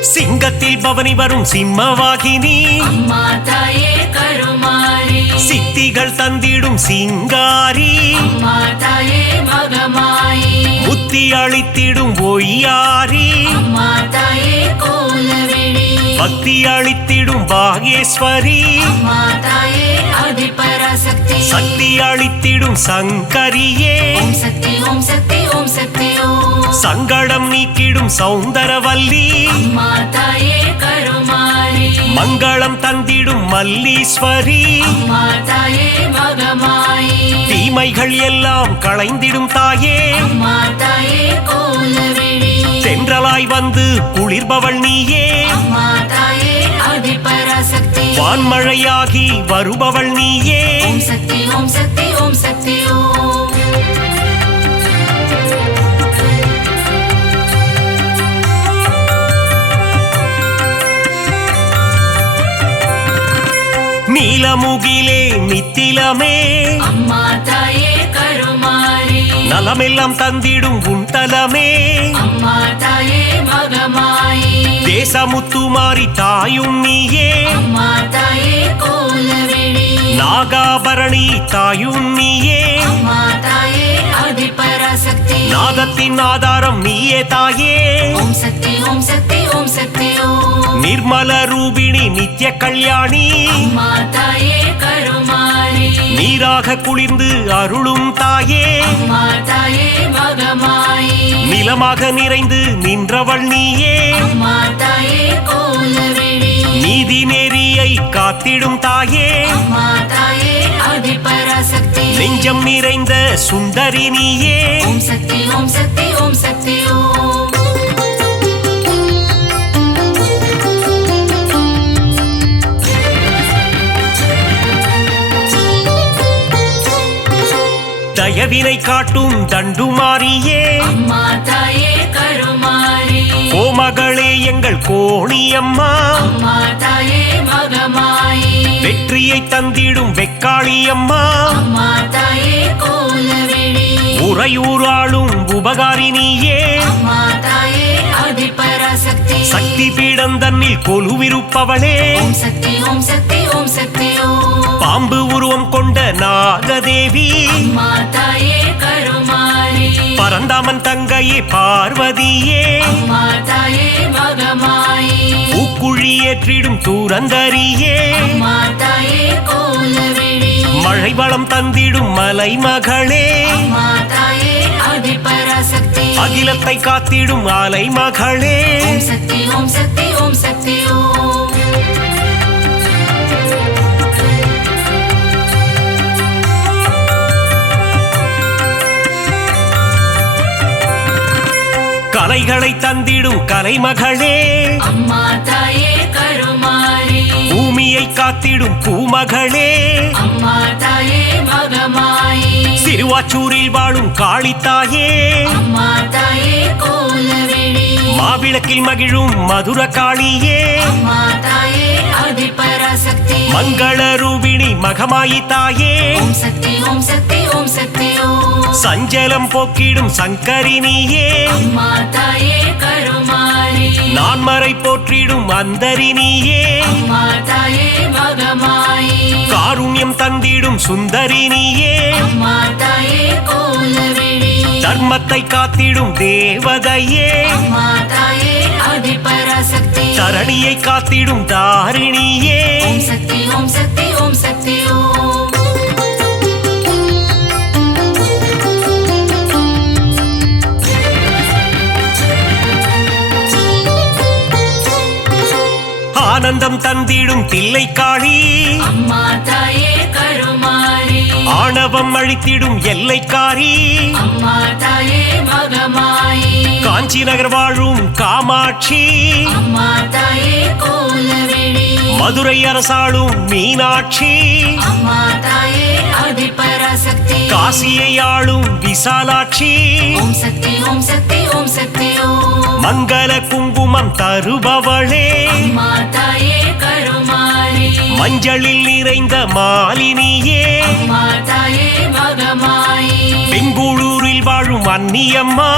சிங்கத்தில் பவனி வரும் சிம்மவாகினி அம்மா தாயே கருமாரி சித்திகள் தந்திடும் சிங்காரி அம்மா தாயே மகமாயி புத்தி அளித்திடும் ஒய்யாரி அம்மா தாயே கோலவிழி பக்தி அளித்திடும் பாகேஸ்வரி அம்மா தாயே ஆதிபராசக்தி சக்தி அளித்திடும் சங்கரியே ஓம் சக்தி ஓம் சக்தி ஓம் சக்தி ஓம் சங்கடம் நீக்கிடும் சௌந்தரவல்லி அம்மா தாயே கருமாரி மங்களம் தந்திடும் மல்லீஸ்வரி அம்மா தாயே மகமாயி தீமைகள் எல்லாம் களைந்திடும் தாயே அம்மா தாயே கோலவிழி தென்றலாய் வந்து குளிர்பவள் நீயே அம்மா தாயே ஆதிபராசக்தி வான்மழையாகி வருபவள் நீயே ஓம் சக்தி ஓம் சக்தி ஓம் சக்தி ஓம் நீலமுகிலே நித்திலமே அம்மா தாயே கருமாரி நலமெல்லாம் தந்திடும் குண்டலமே அம்மா தாயே மகமாயி தேசமுத்துமாரி தாயும் நீயே அம்மா தாயே கோலவிழி நாகாபரணி தாயும் நீயே அம்மா தாயே ஆதிபராசக்தி நாதத்தின் ஆதாரம் நீயே தாயே ஓம் சக்தி ஓம் சக்தி ஓம் சக்தி ஓம் நிர்மல ரூபிணி நித்ய கல்யாணி அம்மா தாயே கருமாரி நீராக குளிர்ந்து அருளும் தாயே அம்மா தாயே மகமாயி நிலமாக நிறைந்து நின்றவள் நீயே அம்மா தாயே கோலவிழி நீதி நெறியை காத்திடும் தாயே அம்மா தாயே ஆதிபராசக்தி நெஞ்சம் நிறைந்த சுந்தரி நீயே ஓம் சக்தி ஓம் சக்தி ஓம் சக்தி ஓம் தயவினை காட்டும் தண்டுமாரியே அம்மா தாயே கருமாரி கோமகளே எங்கள் கோணியம்மா அம்மா தாயே மகமாயி வெற்றியை தந்திடும் வெக்காளியம்மா அம்மா தாயே கோலவிழி உறையூராளும் உபகாரினியே அம்மா தாயே ஆதிபராசக்தி சக்தி பீடம் தன்னில் கொலுவிருப்பவளே ஓம் சக்தி ஓம் சக்தி ஓம் சக்தி ஓம் பாம்பு உருவம் கொண்ட நாகதேவி அம்மா தாயே கருமாரி பரந்தாமன் தங்கையே பார்வதியே அம்மா தாயே மகமாயி பூக்குழி ஏற்றிடும் தூரந்தரியே அம்மா தாயே கோலவிழி மழை வளம் தந்திடும் மலைமகளே அம்மா தாயே ஆதிபராசக்தி அகிலத்தை காத்திடும் அலைமகளே ஓம் சக்தி ஓம் சக்தி ஓம் சக்தி ஓம் கலைகளை தந்திடும் கலைமகளே அம்மா தாயே கருமாரி பூமியை காத்திடும் பூமகளே அம்மா தாயே மகமாயி சிறுவாச்சூரில் வாழும் காளித்தாயே அம்மா தாயே கோலவிழி மாவிளக்கில் மகிழும் மதுர காளியே அம்மா தாயே ஆதிபராசக்தி மங்கள ரூபிணி மகமாயி தாயே ஓம் சக்தி ஓம் சக்தி ஓம் சக்தி ஓம் சஞ்சலம் போக்கிடும் சங்கரினியே அம்மா தாயே கருமாரி நான்மறை போற்றிடும் அந்தரினியே அம்மா தாயே மகமாயி காருண்யம் தந்திடும் சுந்தரினியே அம்மா தாயே கோலவிழி தர்மத்தை காத்திடும் தேவதையே அம்மா தாயே ஆதிபராசக்தி தரணியை காத்திடும் தாரிணியே ஓம் சக்தி ஓம் சக்தி ஓம் சக்தி ஓம் ஆனந்தம் தந்திடும் தில்லைக்காளி அம்மா தாயே கருமாரி ஆணவம் அழித்திடும் எல்லைக்காரி அம்மா தாயே மகமாயி காஞ்சி நகர் வாழும் காமாட்சி அம்மா தாயே கோலவிழி மதுரை அரசாளும் மீனாட்சி அம்மா தாயே ஆதிபராசக்தி காசியை ஆளும் விசாலாட்சி ஓம் சக்தி ஓம் சக்தி ஓம் சக்தி ஓம் மங்கள குங்குமம் தருபவளே அம்மா தாயே கருமாரி மஞ்சளில் நிறைந்த மாலினியே அம்மா தாயே மகமாயி பெங்களூரில் வாழும் அன்னியம்மா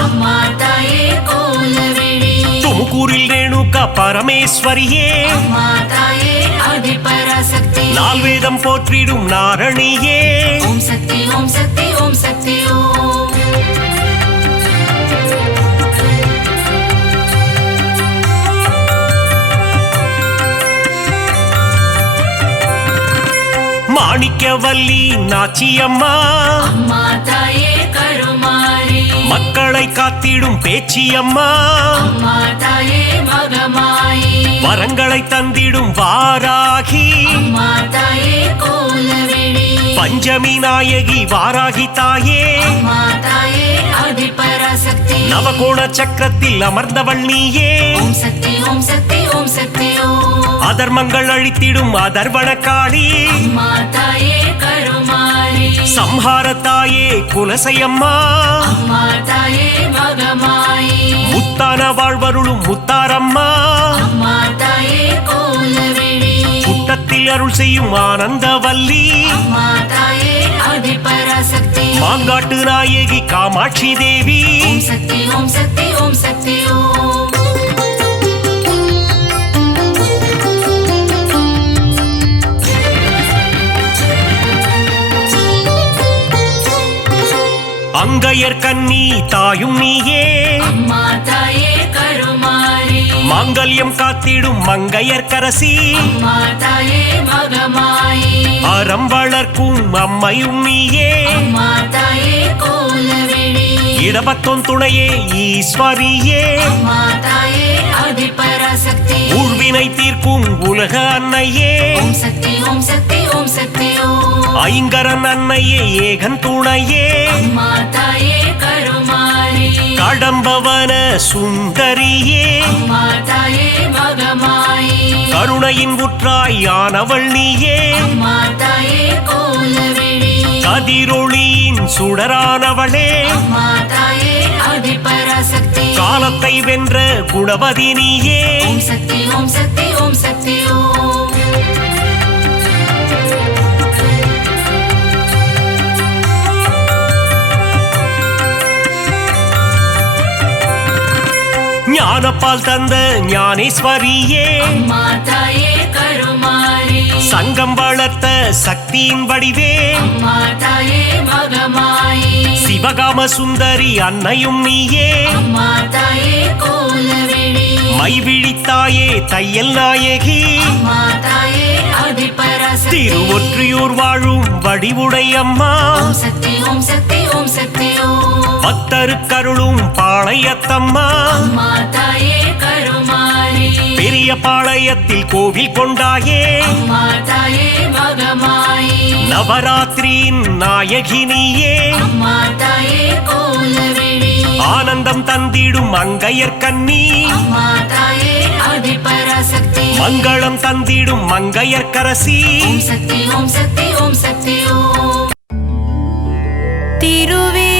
அம்மா தாயே கோலவிழி துமுக்கூரில் ரேணுகா பரமேஸ்வரியே அம்மா தாயே ஆதிபராசக்தி நால்வேதம் போற்றிடும் நாரணியே ஓம் சக்தி ஓம் சக்தி ஓம் சக்தி ஓம் மாணிக்கவல்லி நாச்சியம்மா அம்மா தாயே கருமாரி மக்களை காத்திடும் பேச்சியம்மா அம்மா தாயே மகமாயி வரங்களை தந்திடும் வாராகி அம்மா தாயே கோலவிழி பஞ்சமி நாயகி வாராகி தாயே அம்மா தாயே ஆதிபராசக்தி நவகோண சக்கரத்தில் அமர்ந்தவள் நீயே ஓம் சக்தி ஓம் சக்தி ஓம் சக்தி ஓம் அதர்மங்கள் அழித்திடும் அதர்வண காளி அம்மா தாயே கருமாரி சம்ஹார தாயே குலசையம்மா அம்மா தாயே மகமாயி முத்தான வாழ்வருளும் முத்தாரம்மா அம்மா தாயே கோலவிழி புட்டத்தில் அருள் செய்யும் ஆனந்தவல்லி அம்மா தாயே ஆதிபராசக்தி மாங்காட்டு நாயகி காமாட்சி தேவி ஓம் சக்தி ஓம் சக்தி ஓம் சக்தி ஓம் அங்கையர் கண்ணி தாயும் நீயே அம்மா தாயே கருமாரி மாங்கல்யம் காத்திடும் மங்கையர் கரசி அம்மா தாயே மகமாயி அறம் வளர்க்கும் அம்மையும் நீயே அம்மா தாயே கோலவிழி இடபத்தோன் துணையே ஈஸ்வரியே அம்மா தாயே ஆதிபராசக்தி ஊழ்வினை தீர்க்கும் உலக அன்னையே ஓம் சக்தி ஓம் சக்தி ஓம் சக்தி ஓம் ஐங்கரன் அன்னையே ஏகன் துணையே அம்மா தாயே கருமாரி கடம்பவன சுந்தரியே அம்மா தாயே மகமாயி கருணையின் உற்றாயானவள் நீயே அம்மா தாயே கோலவிழி கதிரொளியின் சுடரானவளே அம்மா தாயே ஆதிபராசக்தி காலத்தை வென்ற குணவதி நீயே ஓம் சக்தி ஓம் சக்தி ஓம் சக்தி ஓம் ஞானப்பால் தந்த ஞானேஸ்வரியே அம்மா தாயே கருமாரி சங்கம் வளர்த்த சக்தியின் வடிவே அம்மா தாயே மகமாயி சிவகாம சுந்தரி அன்னையும் நீயே அம்மா தாயே கோலவிழி மைவிழித்தாயே தையல் நாயகி அம்மா தாயே ஆதிபராசக்தி திருவொற்றியூர் வாழும் வடிவுடை அம்மா ஓம் சக்தி ஓம் சக்தி ஓம் சக்தி ஓம் பக்தருக்கருளும் பாளையத்தம்மா அம்மா தாயே கருமாரி பெரிய பாளையத்தில் கோவில் கொண்டாயே அம்மா தாயே மகமாயி நவராத்திரியின் நாயகினியே அம்மா தாயே கோலவிழி ஆனந்தம் தந்திடும் மங்கையர் கண்ணி அம்மா தாயே ஆதிபராசக்தி மங்களம் தந்திடும் மங்கையர் கரசி ஓம் சக்தி ஓம் சக்தி ஓம் சக்தி ஓம் திருவே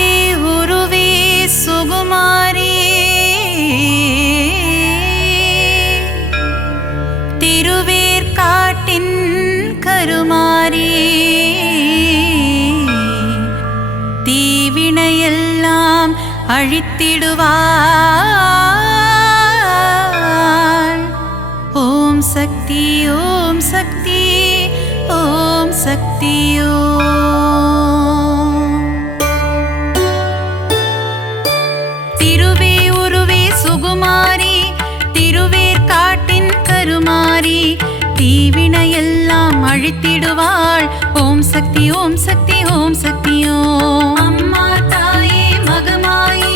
உருவே சுகுமாரி அழித்திடுவாள். ஓம் சக்தி ஓம் சக்தி ஓம் சக்தி ஓம். திருவே உருவே சுகுமாரி திருவேற்காட்டின் கருமாரி தீவினையெல்லாம் அழித்திடுவாள். ஓம் சக்தி ஓம் சக்தி ஓம் சக்தி ஓம். அம்மா தாயே மகமாயி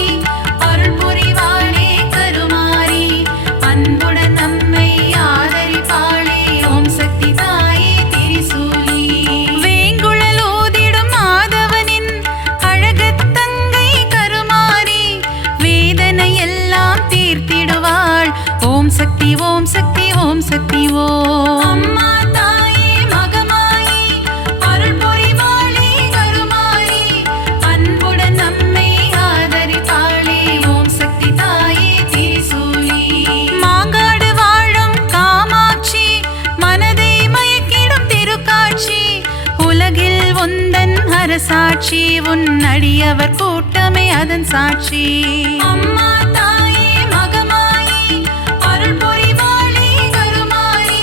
அருள் புரிவாளே கருமாரி அன்புடன் நம்மை ஆதரிப்பாளே. ஓம் சக்தி தாயே திரிசூலி. வேங்குழல் ஓதிடும் மாதவனின் அழகத்தங்கை கருமாரி வேதனை எல்லாம் தீர்த்திடுவாள். ஓம் சக்தி ஓம் சக்தி ஓம் சக்தி ஓம். அம்மா தாயே மகமாயி அருள் புரிவாளே கருமாரி அன்புடன் நம்மை ஆதரிப்பாளே. ஓம் சக்தி தாயே திரிசூலி. மாங்காடு வாழும் காமாட்சி மனதை மயக்கிடும் திருக்காட்சி உலகில் உந்தன் அரசாட்சி உன் அடியவர் கூட்டமே அதன் சாட்சி. அம்மா தாயே மகமாயி அருள் புரிவாளே கருமாரி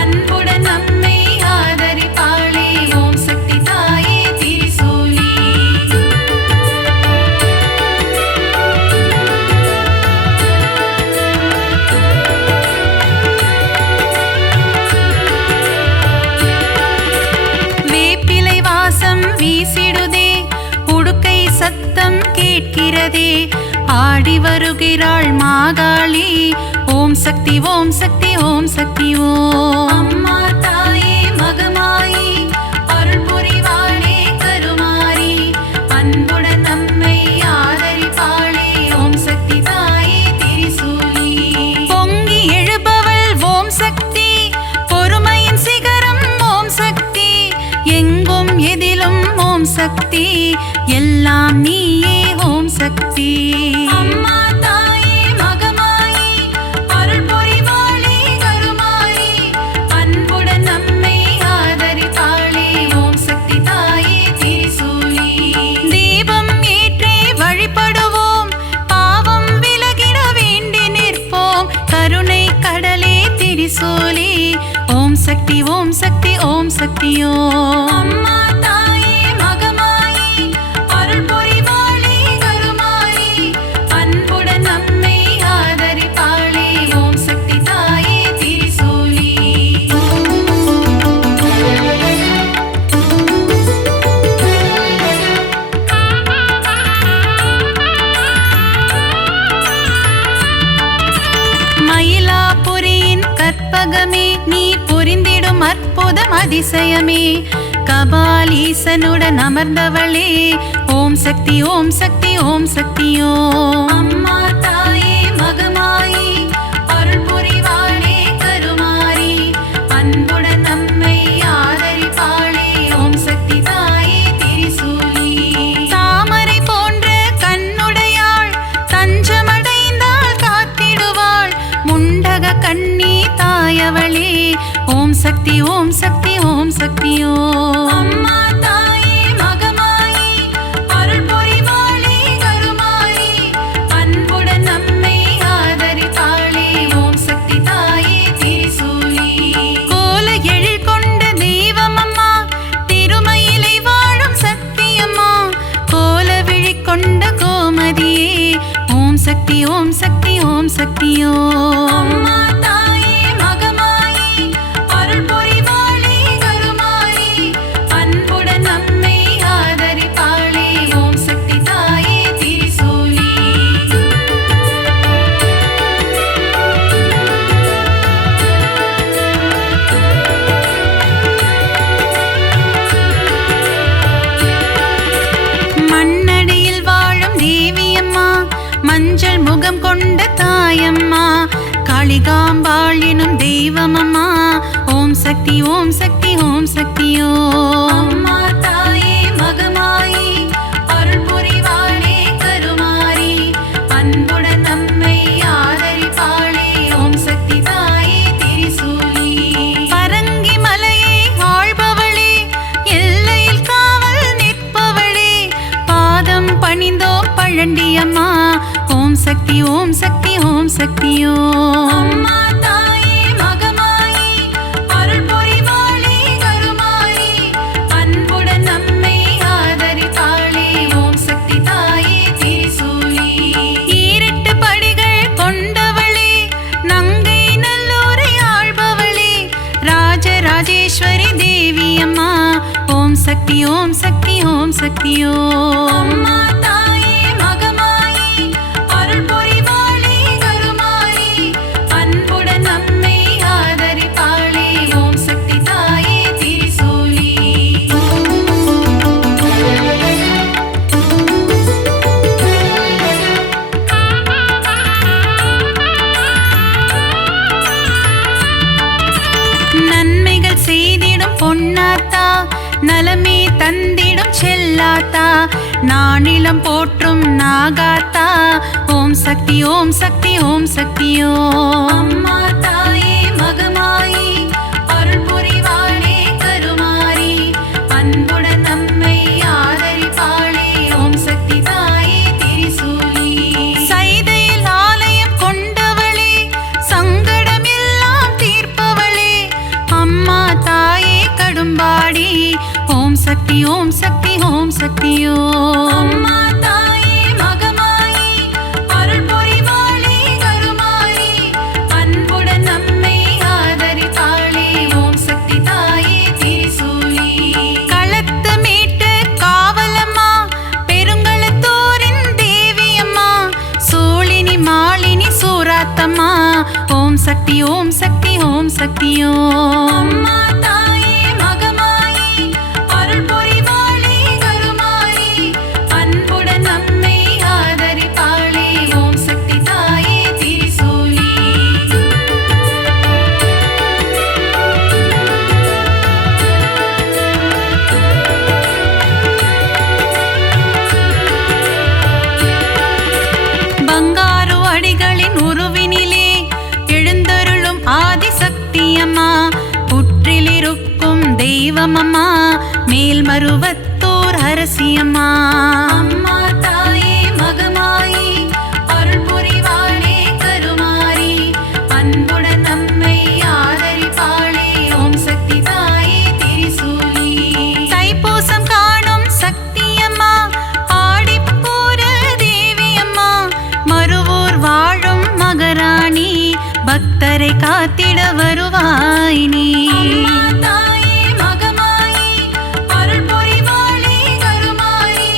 அன்புடன் நம்மை ஆதரிப்பாளே. ஓம் சக்தி தாயே திரிசூலி. வேப்பிலை வாசம் வீசிடுதே உடுக்கை சத்தம் கேட்கிறதே ஆடி வருகிறாள் மாகாளி. ஓம் சக்தி ஓம் சக்தி ஓம் சக்தி ஓம். அம்மா தாயே மகமாயி அருள் புரிவாளே கருமாரி அன்புடன் நம்மை ஆதரிப்பாளே. ஓம் சக்தி தாயே திரிசூலி. பொங்கி எழுபவள் ஓம் சக்தி பொறுமையின் சிகரம் ஓம் சக்தி எங்கும் எதிலும் ஓம் சக்தி எல்லாம் நீயே ஓம் சக்தி. அம்மா தாயே மகமாயி அருள் புரிவாளே கருமாரி அன்புடன் நம்மை ஆதரிப்பாளே. ஓம் சக்தி தாயே திரிசூலி. தீபம் ஏற்றி வழிபடுவோம் பாவம் விலகிட வேண்டி நிற்போம் கருணை கடலே திரிசூலி. ஓம் சக்தி ஓம் சக்தி ஓம் சக்தி ஓம். அம்மா தாயே மகமாயி அருள் புரிவாளே கருமாரி அன்புடன் நம்மை ஆதரிப்பாளே. ஓம் சக்தி தாயே திரிசூலி. மயிலாபுரியின் கற்பகமே நீ புரிந்திடும் அற்புதம் அதிசயமே கபாலீசனுடன் அமர்ந்தவளே. ஓம் சக்தி ஓம் சக்தி ஓம் சக்தி ஓம். அம்மா தாயே மகமாயி அருள் புரிவாளே கருமாரி அன்புடன் நம்மை ஆதரிப்பாளே. ஓம் சக்தி தாயே திரிசூலி. தாமரை போன்ற கண்ணுடையாள் தஞ்சமடைந்தாள் காத்திடுவாள் முண்டக கண்ணி தாயவளே. ஓம் சக்தி ஓம் சக்தி ஓம் சக்தி ஓம். அம்மா தாயே மகமாயி அருள் புரிவாளே கருமாரி அன்புடன் நம்மை ஆதரிப்பாளே. ஓம் சக்தி தாயே திரிசூலி. கோல எழில் கொண்ட தெய்வமம்மா திருமயிலை வாழும் சத்தியம்மா கோல விழி கொண்ட கோமதியே. ஓம் சக்தி ஓம் சக்தி ஓம் சக்தி ஓம். அம்மா தாயே மகமாயி அருள் புரிவாளே கருமாரி அன்புடன் நம்மை ஆதரிப்பாளே. ஓம் சக்தி தாயே திரிசூலி. மண்ணடியில் வாழும் தேவியம்மா மஞ்சள் முகம் கொண்ட தாயம்மா காளிகாம்பாள் எனும் தெய்வமம்மா. ஓம் சக்தி ஓம் சக்தி ஓம் சக்தி ஓம். அம்மா தாயே மகமாயி அருள் புரிவாளே கருமாரி அன்புடன் நம்மை ஆதரிப்பாளே. ஓம் சக்தி தாயே திரிசூலி. பரங்கி மலையை ஆள்பவளே எல்லையில் காவல் நிற்பவளே பாதம் பணிந்தோம் பழ கிழண்டி அம்மா ஓம் சக்தி ஓம் சக்தி ஓம் சக்தியோ அம்மா தாயே மகமாயி அருள் புரிவாளே கருமாரி அன்புடன் நம்மை ஆதரிப்பாளே ஓம் சக்தி தாயே திரிசூலி ஈரெட்டு படிகள் கொண்டவளே நங்கை நல்லூரை ஆள்பவளே ராஜராஜேஸ்வரி தேவி அம்மா ஓம் சக்தி ஓம் சக்தி ஓம் சக்தியோ அம்மா தாயே மகமாயி அருள் புரிவாளே கருமாரி அன்புடன் நம்மை ஆதரிப்பாளே ஓம் சக்தி தாயே திரிசூலி நன்மைகள் செய்திடும் பொன்னாத்தா நலமே தந்திடும் செல்லாத்தா நானிலம் போற்றும் நாகாத்தா ஓம் சக்தி ஓம் சக்தி ஓம் சக்தியோ அம்மா தாயே மகமாயி அருள் புரிவாளே கருமாரி அன்புடன் நம்மை ஆதரிப்பாளே ஓம் சக்தி தாயே திரிசூலி சைதையில் ஆலயம் கொண்டவளே சங்கடமெல்லாம் தீர்ப்பவளே அம்மா தாயே கடும்பாடி ஓம் சக்தி ஓம் சக்தி ஓம் சக்தியோ அம்மா தாயே மகமாயி அருள் புரிவாளே கருமாரி அன்புடன் நம்மை ஆதரிப்பாளே ஓம் சக்தி தாயே திரிசூலி களத்து மீட்டு காவலம்மா பெருங்களத்தூரின் தேவியம்மா சூழினி மாலினி சூராத்தம்மா ஓம் சக்தி ஓம் சக்தி ஓம் சக்தியோ அம்மா தாயே மகமாயி அருள் புரிவாளே கருமாரி அன்புடன் நம்மை ஆதரிப்பாளே ஓம் சக்தி தாயே திரிசூலி பங்காரு அடிகளின் உருவினிலே எழுந்தருளும் ஆதிசக்தியம்மா புற்றிலிருக்கும் தெய்வமம்மா மேல்மருவத்தூர் அரசியம்மா அம்மா தாயே மகமாயி அருள் புரிவாளே கருமாரி அன்புடன் நம்மை ஆதரிப்பாளே ஓம் சக்தி தாயே திரிசூலி தைப்பூசம் காணும் சக்தியம்மா ஆடிப்பூர தேவியம்மா மருவூர் வாழும் மகராணி பக்தரை காத்திட வருவாய் நீ அம்மா தாயே மகமாயி அருள் புரிவாளே கருமாரி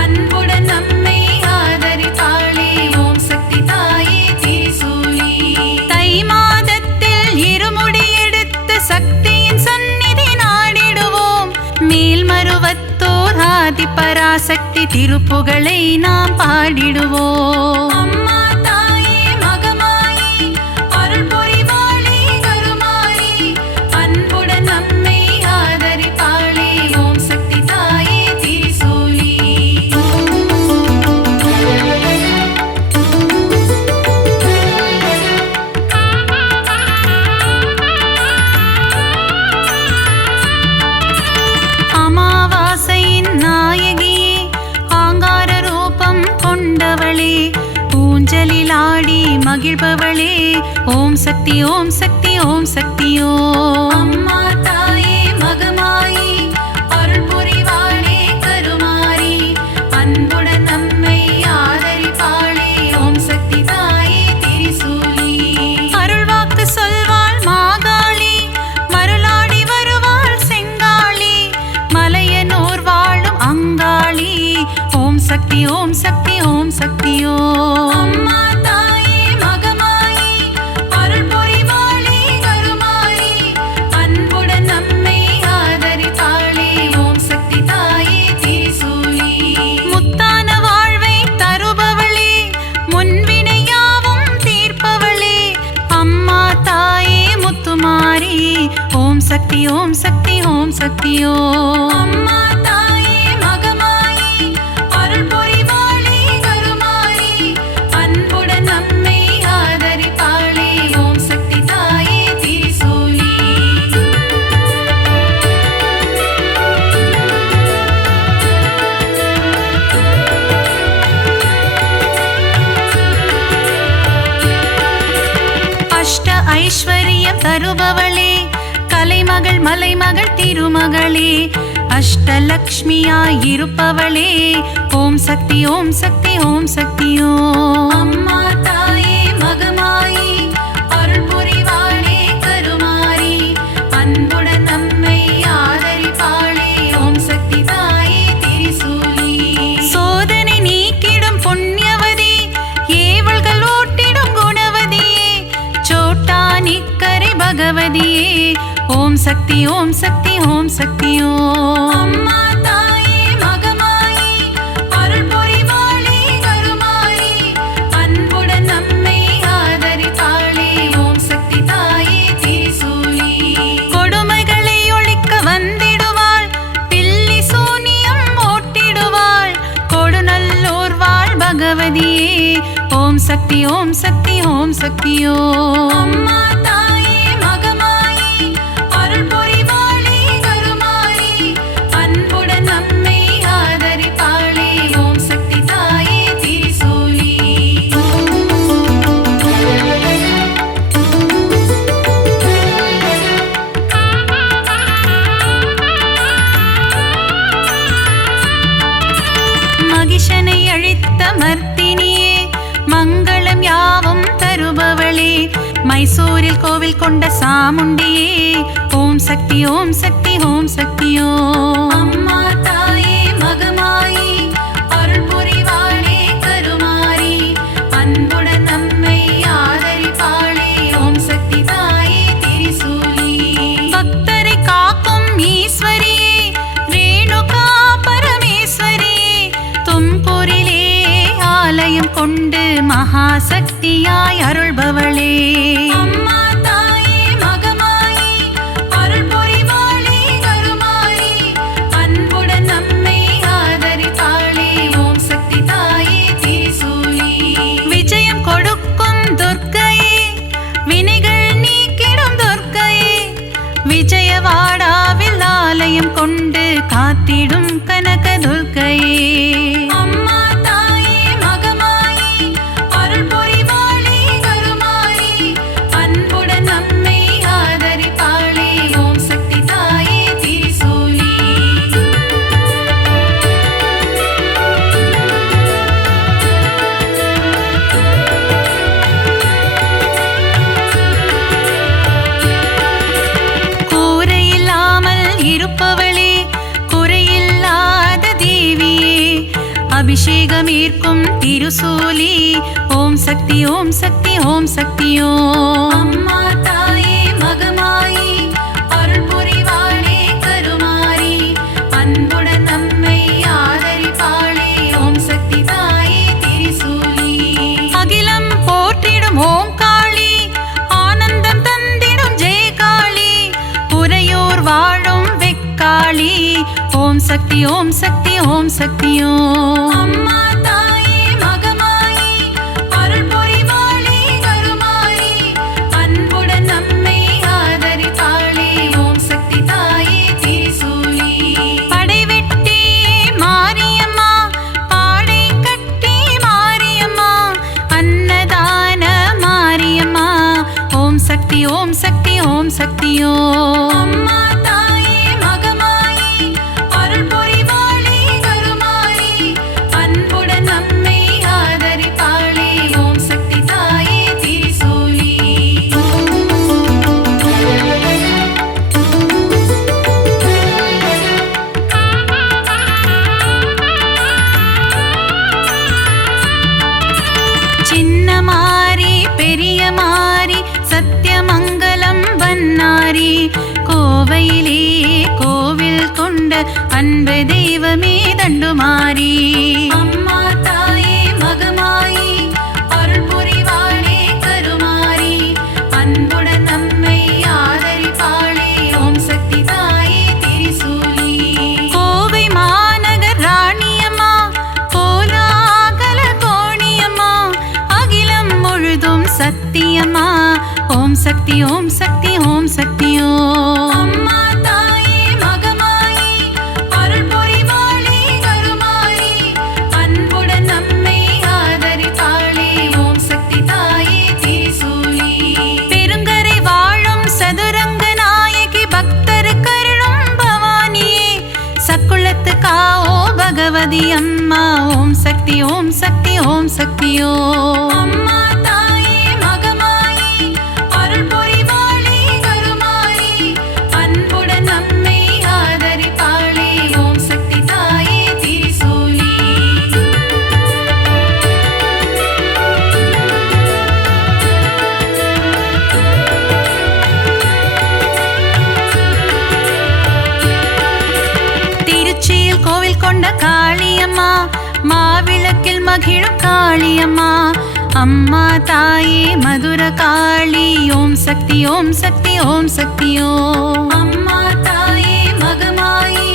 அன்புடன் நம்மை ஆதரிப்பாளே ஓம் சக்தி தாயே திரிசூலி தை மாதத்தில் இருமுடி எடுத்து சக்தியின் சந்நிதி நாடிடுவோம் மேல்மருவத்தோர் ஆதி பராசக்தி திருப்புகழை நாம் பாடிடுவோம் அம்மா தாயே மகமாயி அருள் புரிவாளே கருமாரி அன்புடன் நம்மை ஆதரிப்பாளே ஓம் சக்தி தாயே திரிசூலி அமாவாசையின் நாயகியே ஆங்கார ரூபம் கொண்டவளே ஊஞ்சலில் ஆடி மகிழ்பவளே ஓம் சக்தி ஓம் சக்தி ஓம் சக்தியோ அம்மா தாயே மகமாயி அருள் புரிவாளே கருமாரி அன்புடன் நம்மை ஆதரிப்பாளே ஓம் சக்தி தாயே திரிசூலி அருள்வாக்கு சொல்வாள் மாகாளி மருளாடி வருவாள் செங்காளி மலையனோர் வாழும் அங்காளி ஓம் சக்தி ஓம் சக்தி ஓம் சக்தியோ அம்மா தாயே மகமாயி அருள் புரிவாளே கருமாரி அன்புடன் நம்மை ஆதரிப்பாளே ஓம் சக்தி தாயே திரிசூலி முத்தான வாழ்வை தருபவளே முன்வினையாவும் தீர்ப்பவளே அம்மா தாயே முத்துமாரி ஓம் சக்தி ஓம் சக்தி ஓம் சக்தியோ அம்மா தாயே மகமாயி அருள் புரிவாளே கருமாரி அன்புடன் நம்மை ஆதரிப்பாளே ஓம் சக்தி தாயே திரிசூலி ஐஸ்வர்யம் தருபவளே, கலைமகள் மலைமகள் திருமகளே, அஷ்டலக்ஷ்மியாய் இருப்பவளே, ஓம் சக்தி ஓம் சக்தி ஓம் சக்தி ஓம். அம்மா தாயே மகமாயி அருள் புரிவாளே கருமாரி, அன்புடன் நம்மை ஆதரிப்பாளே, ஓம் சக்தி தாயே திரிசூலி. சோதனை நீக்கிடும் புண்ணியவதி, ஏவல்கள் ஓட்டிடும் குணவதியே, சோட்டா நிக்கரை பகவதியே, ஓம் சக்தி ஓம் சக்தி ஓம் சக்தி ஓம். அம்மா தாயே மகமாயி அருள் புரிவாளே கருமாரி, அன்புடன் நம்மை ஆதரிப்பாளே, ஓம் சக்தி தாயே திரிசூலி. கொடுமைகளை ஒழிக்க வந்திடுவாள், பில்லி சூனியம் ஓட்டிடுவாள், கொடுநல்லோர் வாழ் பகவதியே, ஓம் சக்தி ஓம் சக்தி ஓம் சக்தி ஓம். அம்மா தாயே மகமாயி அருள் புரிவாளே கருமாரி, அன்புடன் நம்மை ஆதரிப்பாளே, ஓம் சக்தி தாயே திரிசூலி. மகிஷனை அழித்த மர்த்தினியே, மங்களம் யாவும் தருபவளே, மைசூரில் கோவில் கொண்ட சாமுண்டியே, ஓம் சக்தி ஓம் சக்தி ஓம் சக்தி ஓம். அம்மா தாயே மகமாயி அருள் புரிவாளே கருமாரி, அன்புடன் நம்மை ஆதரிப்பாளே, ஓம் சக்தி தாயே திரிசூலி. பக்தரை காக்கும் ஈஸ்வரியே, ரேணுகா பரமேஸ்வரியே, தும்பூரிலே ஆலயம் கொண்டு மகாசக்தியாய் அருள்பவளே, அம்மா தாயே மகமாயி அருள் புரிவாளே கருமாரி, அன்புடன் நம்மை ஆதரிப்பாளே, ஓம் சக்தி தாயே திரிசூலி. விஜயம் கொடுக்கும் துர்க்கையே, வினைகள் நீக்கிடும் துர்க்கையே, விஜயவாடாவில் ஆலயம் கொண்டு காத்திடும் கனக துர்க்கையே, அம்மா தாயே மகமாயி அருள் புரிவாளே கருமாரி, அன்புடன் நம்மை ஆதரிப்பாளே, ஓம் சக்தி தாயே திரிசூலி. கூரையில்லாமல் இருப்பவளே, குறையில்லாத தேவியே, அபிஷேகம் ஈர்க்கும் திருசூலி, ஓம் சக்தி ஓம் சக்தி ஓம் சக்தி ஓம். அம்மா தாயே மகமாயி அருள் புரிவாளே கருமாரி, அன்புடன் நம்மை ஆதரிப்பாளே, ஓம் சக்தி தாயே திரிசூலி. அகிலம் போற்றிடும் ஓம் காளி, ஆனந்தம் தந்திடும் ஜெயகாளி, உறையோர் வாழும் வெக்காளி, ஓம் சக்தி ஓம் சக்தி ஓம் சக்தி ஓம். அம்மா தாயே மகமாயி அருள் புரிவாளே கருமாரி, அன்புடன் நம்மை ஆதரிப்பாளே, ஓம் சக்தி தாயே திரிசூலி. படைவெட்டி மாரியம்மா, பாடை கட்டி மாரியம்மா, அன்னதான மாரியம்மா, ஓம் சக்தி ஓம் சக்தி ஓம் சக்தி ஓம். அம்மா தாயே மகமாயி அருள் புரிவாளே கருமாரி, அன்புடன் நம்மை ஆதரிப்பாளே, ஓம் சக்தி தாயே திரிசூலி. சின்ன மாரி பெரிய மாரி சத்தியமங்கலம் பன்னாரி, கோவையிலே கோவில் கொண்ட அன்பு தெய்வமே தண்டுமாரி, அம்மா தாயே மகமாயி அருள் புரிவாளே கருமாரி, அன்புடன் நம்மை ஆதரிப்பாளே, ஓம் சக்தி தாயே திரிசூலி. கோவை மாநகர் ராணியம்மா, கோலாகல கோணியம்மா, அகிலம் முழுதும் சத்தியம்மா, ஓம் சக்தி ஓம் சக்தி ஓம் சக்தி ஓம். அம்மா தாயே மகமாயி அருள் புரிவாளே கருமாரி, அன்புடன் நம்மை ஆதரிப்பாளே, ஓம் சக்தி தாயே திரிசூலி. பெருங்கரை ஆதி அம்மா ஓம் சக்தி ஓம் சக்தி ஓம் சக்தியோ அம்மா தாயே மகமாயி அருள் புரிவாளே கருமாரி அன்புடன் நம்மை ஆதரிப்பாளே ஓம் சக்தி தாயே திரிசூலி திருச்சியில் கோவில் கொண்ட காளியம்மா மாவிளக்கில் மகிழும் காளியம்மா அம்மா தாயே மதுர காளி ஓம் சக்தி ஓம் சக்தி ஓம் சக்தியோ அம்மா தாயே மகமாயி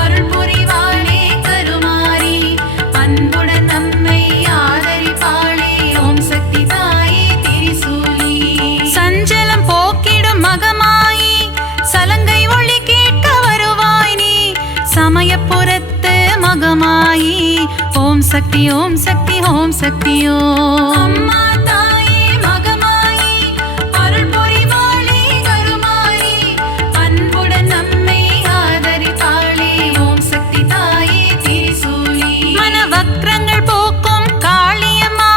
அருள் புரிவாளே கருமாரி அன்புடன் நம்மை ஆதரிப்பாளே ஓம் சக்தி தாயே திரிசூலி சஞ்சலம் போக்கிடும் மகமாயி சலங்கை ஒளி கேட்க வருவாய் நீ சமயப்புறத்து மகமாயி ஓம் சக்தி ஓம் சக்தி ஓம் சக்தியோ அம்மா தாயே மகமாயி அருள் புரிவாளே கருமாரி அன்புடன் நம்மை ஆதரிப்பாளே ஓம் சக்தி தாயே திரிசூலி மனவக்ரங்கள் போக்கும் காளியம்மா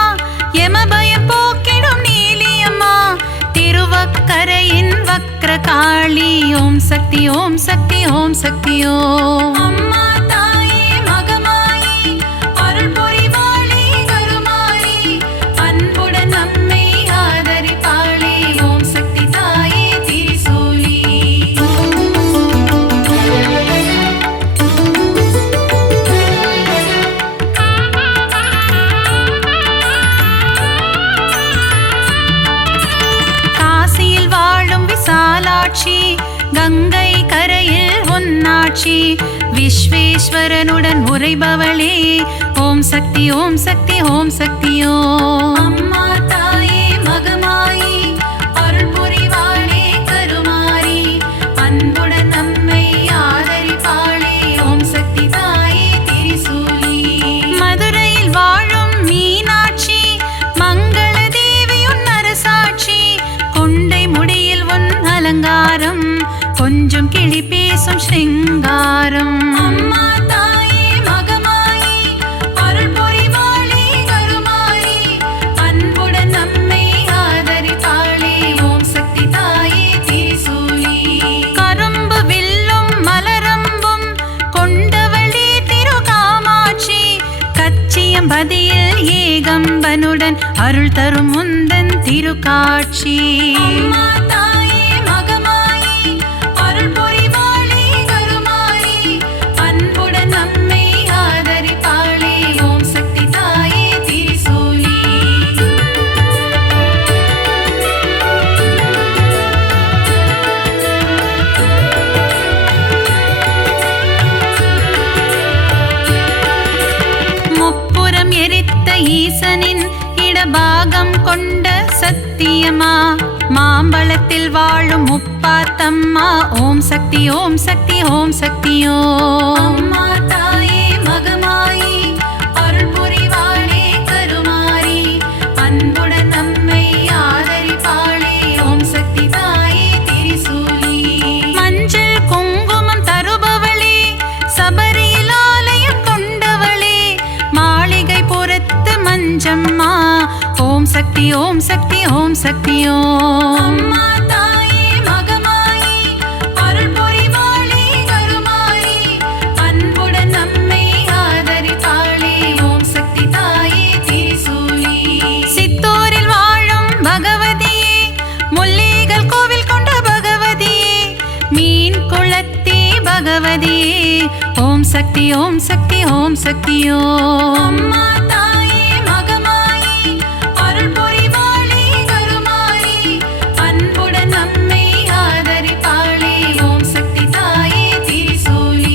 யமபயம் போக்கிடும் நீலியம்மா திருவக்கரையின் வக்ர காளி ஓம் சக்தி ஓம் சக்தி ஓம் சக்தியோ அம்மா தாயே மகமாயி அருள் புரிவாளே கருமாரி அன்புடன் நம்மை ஆதரிப்பாளே ஓம் சக்தி தாயே திரிசூலி காசியில் வாழும் விசாலாட்சி கங்கை கரையில் உன்னாட்சி விஸ்வேஸ்வரனுடன் உரைபவளே ஓம் சக்தி ஓம் சக்தி ஓம் சக்தியோ அம்மா தாயே மகமாயி அருள் புரிவாளே கருமாரி அன்புடன் நம்மை ஆதரிப்பாளே ஓம் சக்தி தாயே திரிசூலி மதுரையில் வாழும் மீனாட்சி மங்கள தேவியுன் அரசாட்சி கொண்டை முடியில் உன் அலங்காரம் கொஞ்சம் கிளி பேசும் ஸ்ருங்காரம் அம்மா தாயே மகமாயி அருள் புரிவாளே கருமாரி அன்புடன் நம்மை ஆதரிப்பாளே ஓம் சக்தி தாயே திரிசூலி கரும்பு வில்லும் மலரம்பும் கொண்டவளே திருகாமாட்சி கச்சியம்பதியில் ஏகம்பனுடன் அருள் தரும் முந்தன் திருக்காட்சி அம்மா தாயே மகமாயி அருள் புரிவாளே கருமாரி அன்புடன் நம்மை ஆதரிப்பாளே ஓம் சக்தி தாயே திரிசூலி முப்புறம் எரித்த ஈசனின் இடபாகம் கொண்ட சத்தியமா மாம்பழத்தில் வாழும் முப்பாத்தம்மா ஓம் சக்தி ஓம் சக்தி ஓம் சக்தியோ அம்மா தாயே மகமாயி அருள் புரிவாளே கருமாரி அன்புடன் நம்மை ஆதரிப்பாளே ஓம் சக்தி தாயே திரிசூலி மஞ்சள் குங்குமம் தருபவளே சபரியில் ஆலயம் கொண்டவளே மாளிகை புறத்து மஞ்சம்மா ஓம் சக்தி ஓம் சக்தி ஓம் சக்தியோ அம்மா தாயே மகமாயி அருள் புரிவாளே கருமாரி அன்புடன் நம்மை ஆதரிப்பாளே ஓம் சக்தி தாயே திரிசூலி சித்தூரில் வாழும் பகவதியே முல்லைகள் கோவில் கொண்ட பகவதியே மீன் குளத்தி பகவதியே ஓம் சக்தி ஓம் சக்தி ஓம் சக்தியோ அம்மா தாயே மகமாயி அருள் புரிவாளே கருமாரி அன்புடன் நம்மை ஆதரிப்பாளே ஓம் சக்தி தாயே திரிசூலி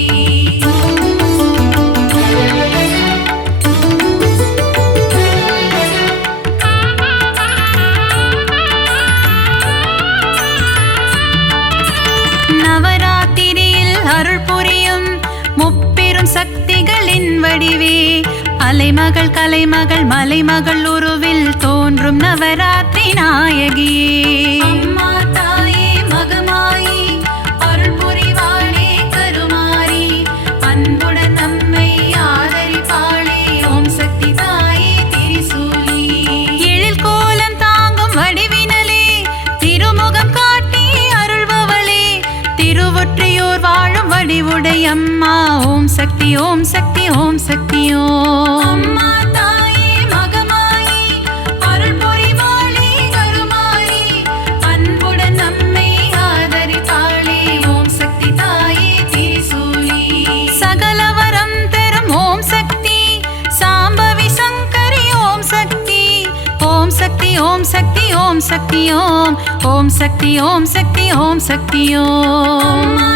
நவராத்திரியில் அருள் புரியும் முப்பெரும் சக்திகளின் வடிவே அலைமகள் கலைமகள் மலைமகள் உருவில் தோன்றும் நவராத்திரி நாயகியே அம்மா தாயே மகமாயி அருள் புரிவாளே கருமாரி அன்புடன் நம்மை ஆதரிப்பாளே அம்மா ஓம் சக்தி ஓம் சக்தி ஓம் சக்தி ஓம் அம்மா தாயே மகமாயி அருள் பொறிவாளி கருமாரி அன்புடன் நம்மை ஆதரிப்பாளே ஓம் சக்தி தாயே திரிசூலி சகலவரம் தரும் ஓம் சக்தி சாம்பவி சங்கரி ஓம் சக்தி ஓம் சக்தி ஓம் சக்தி ஓம் சக்தி ஓம் ஓம் சக்தி ஓம் சக்தி ஓம் சக்தி ஓம் அம்மா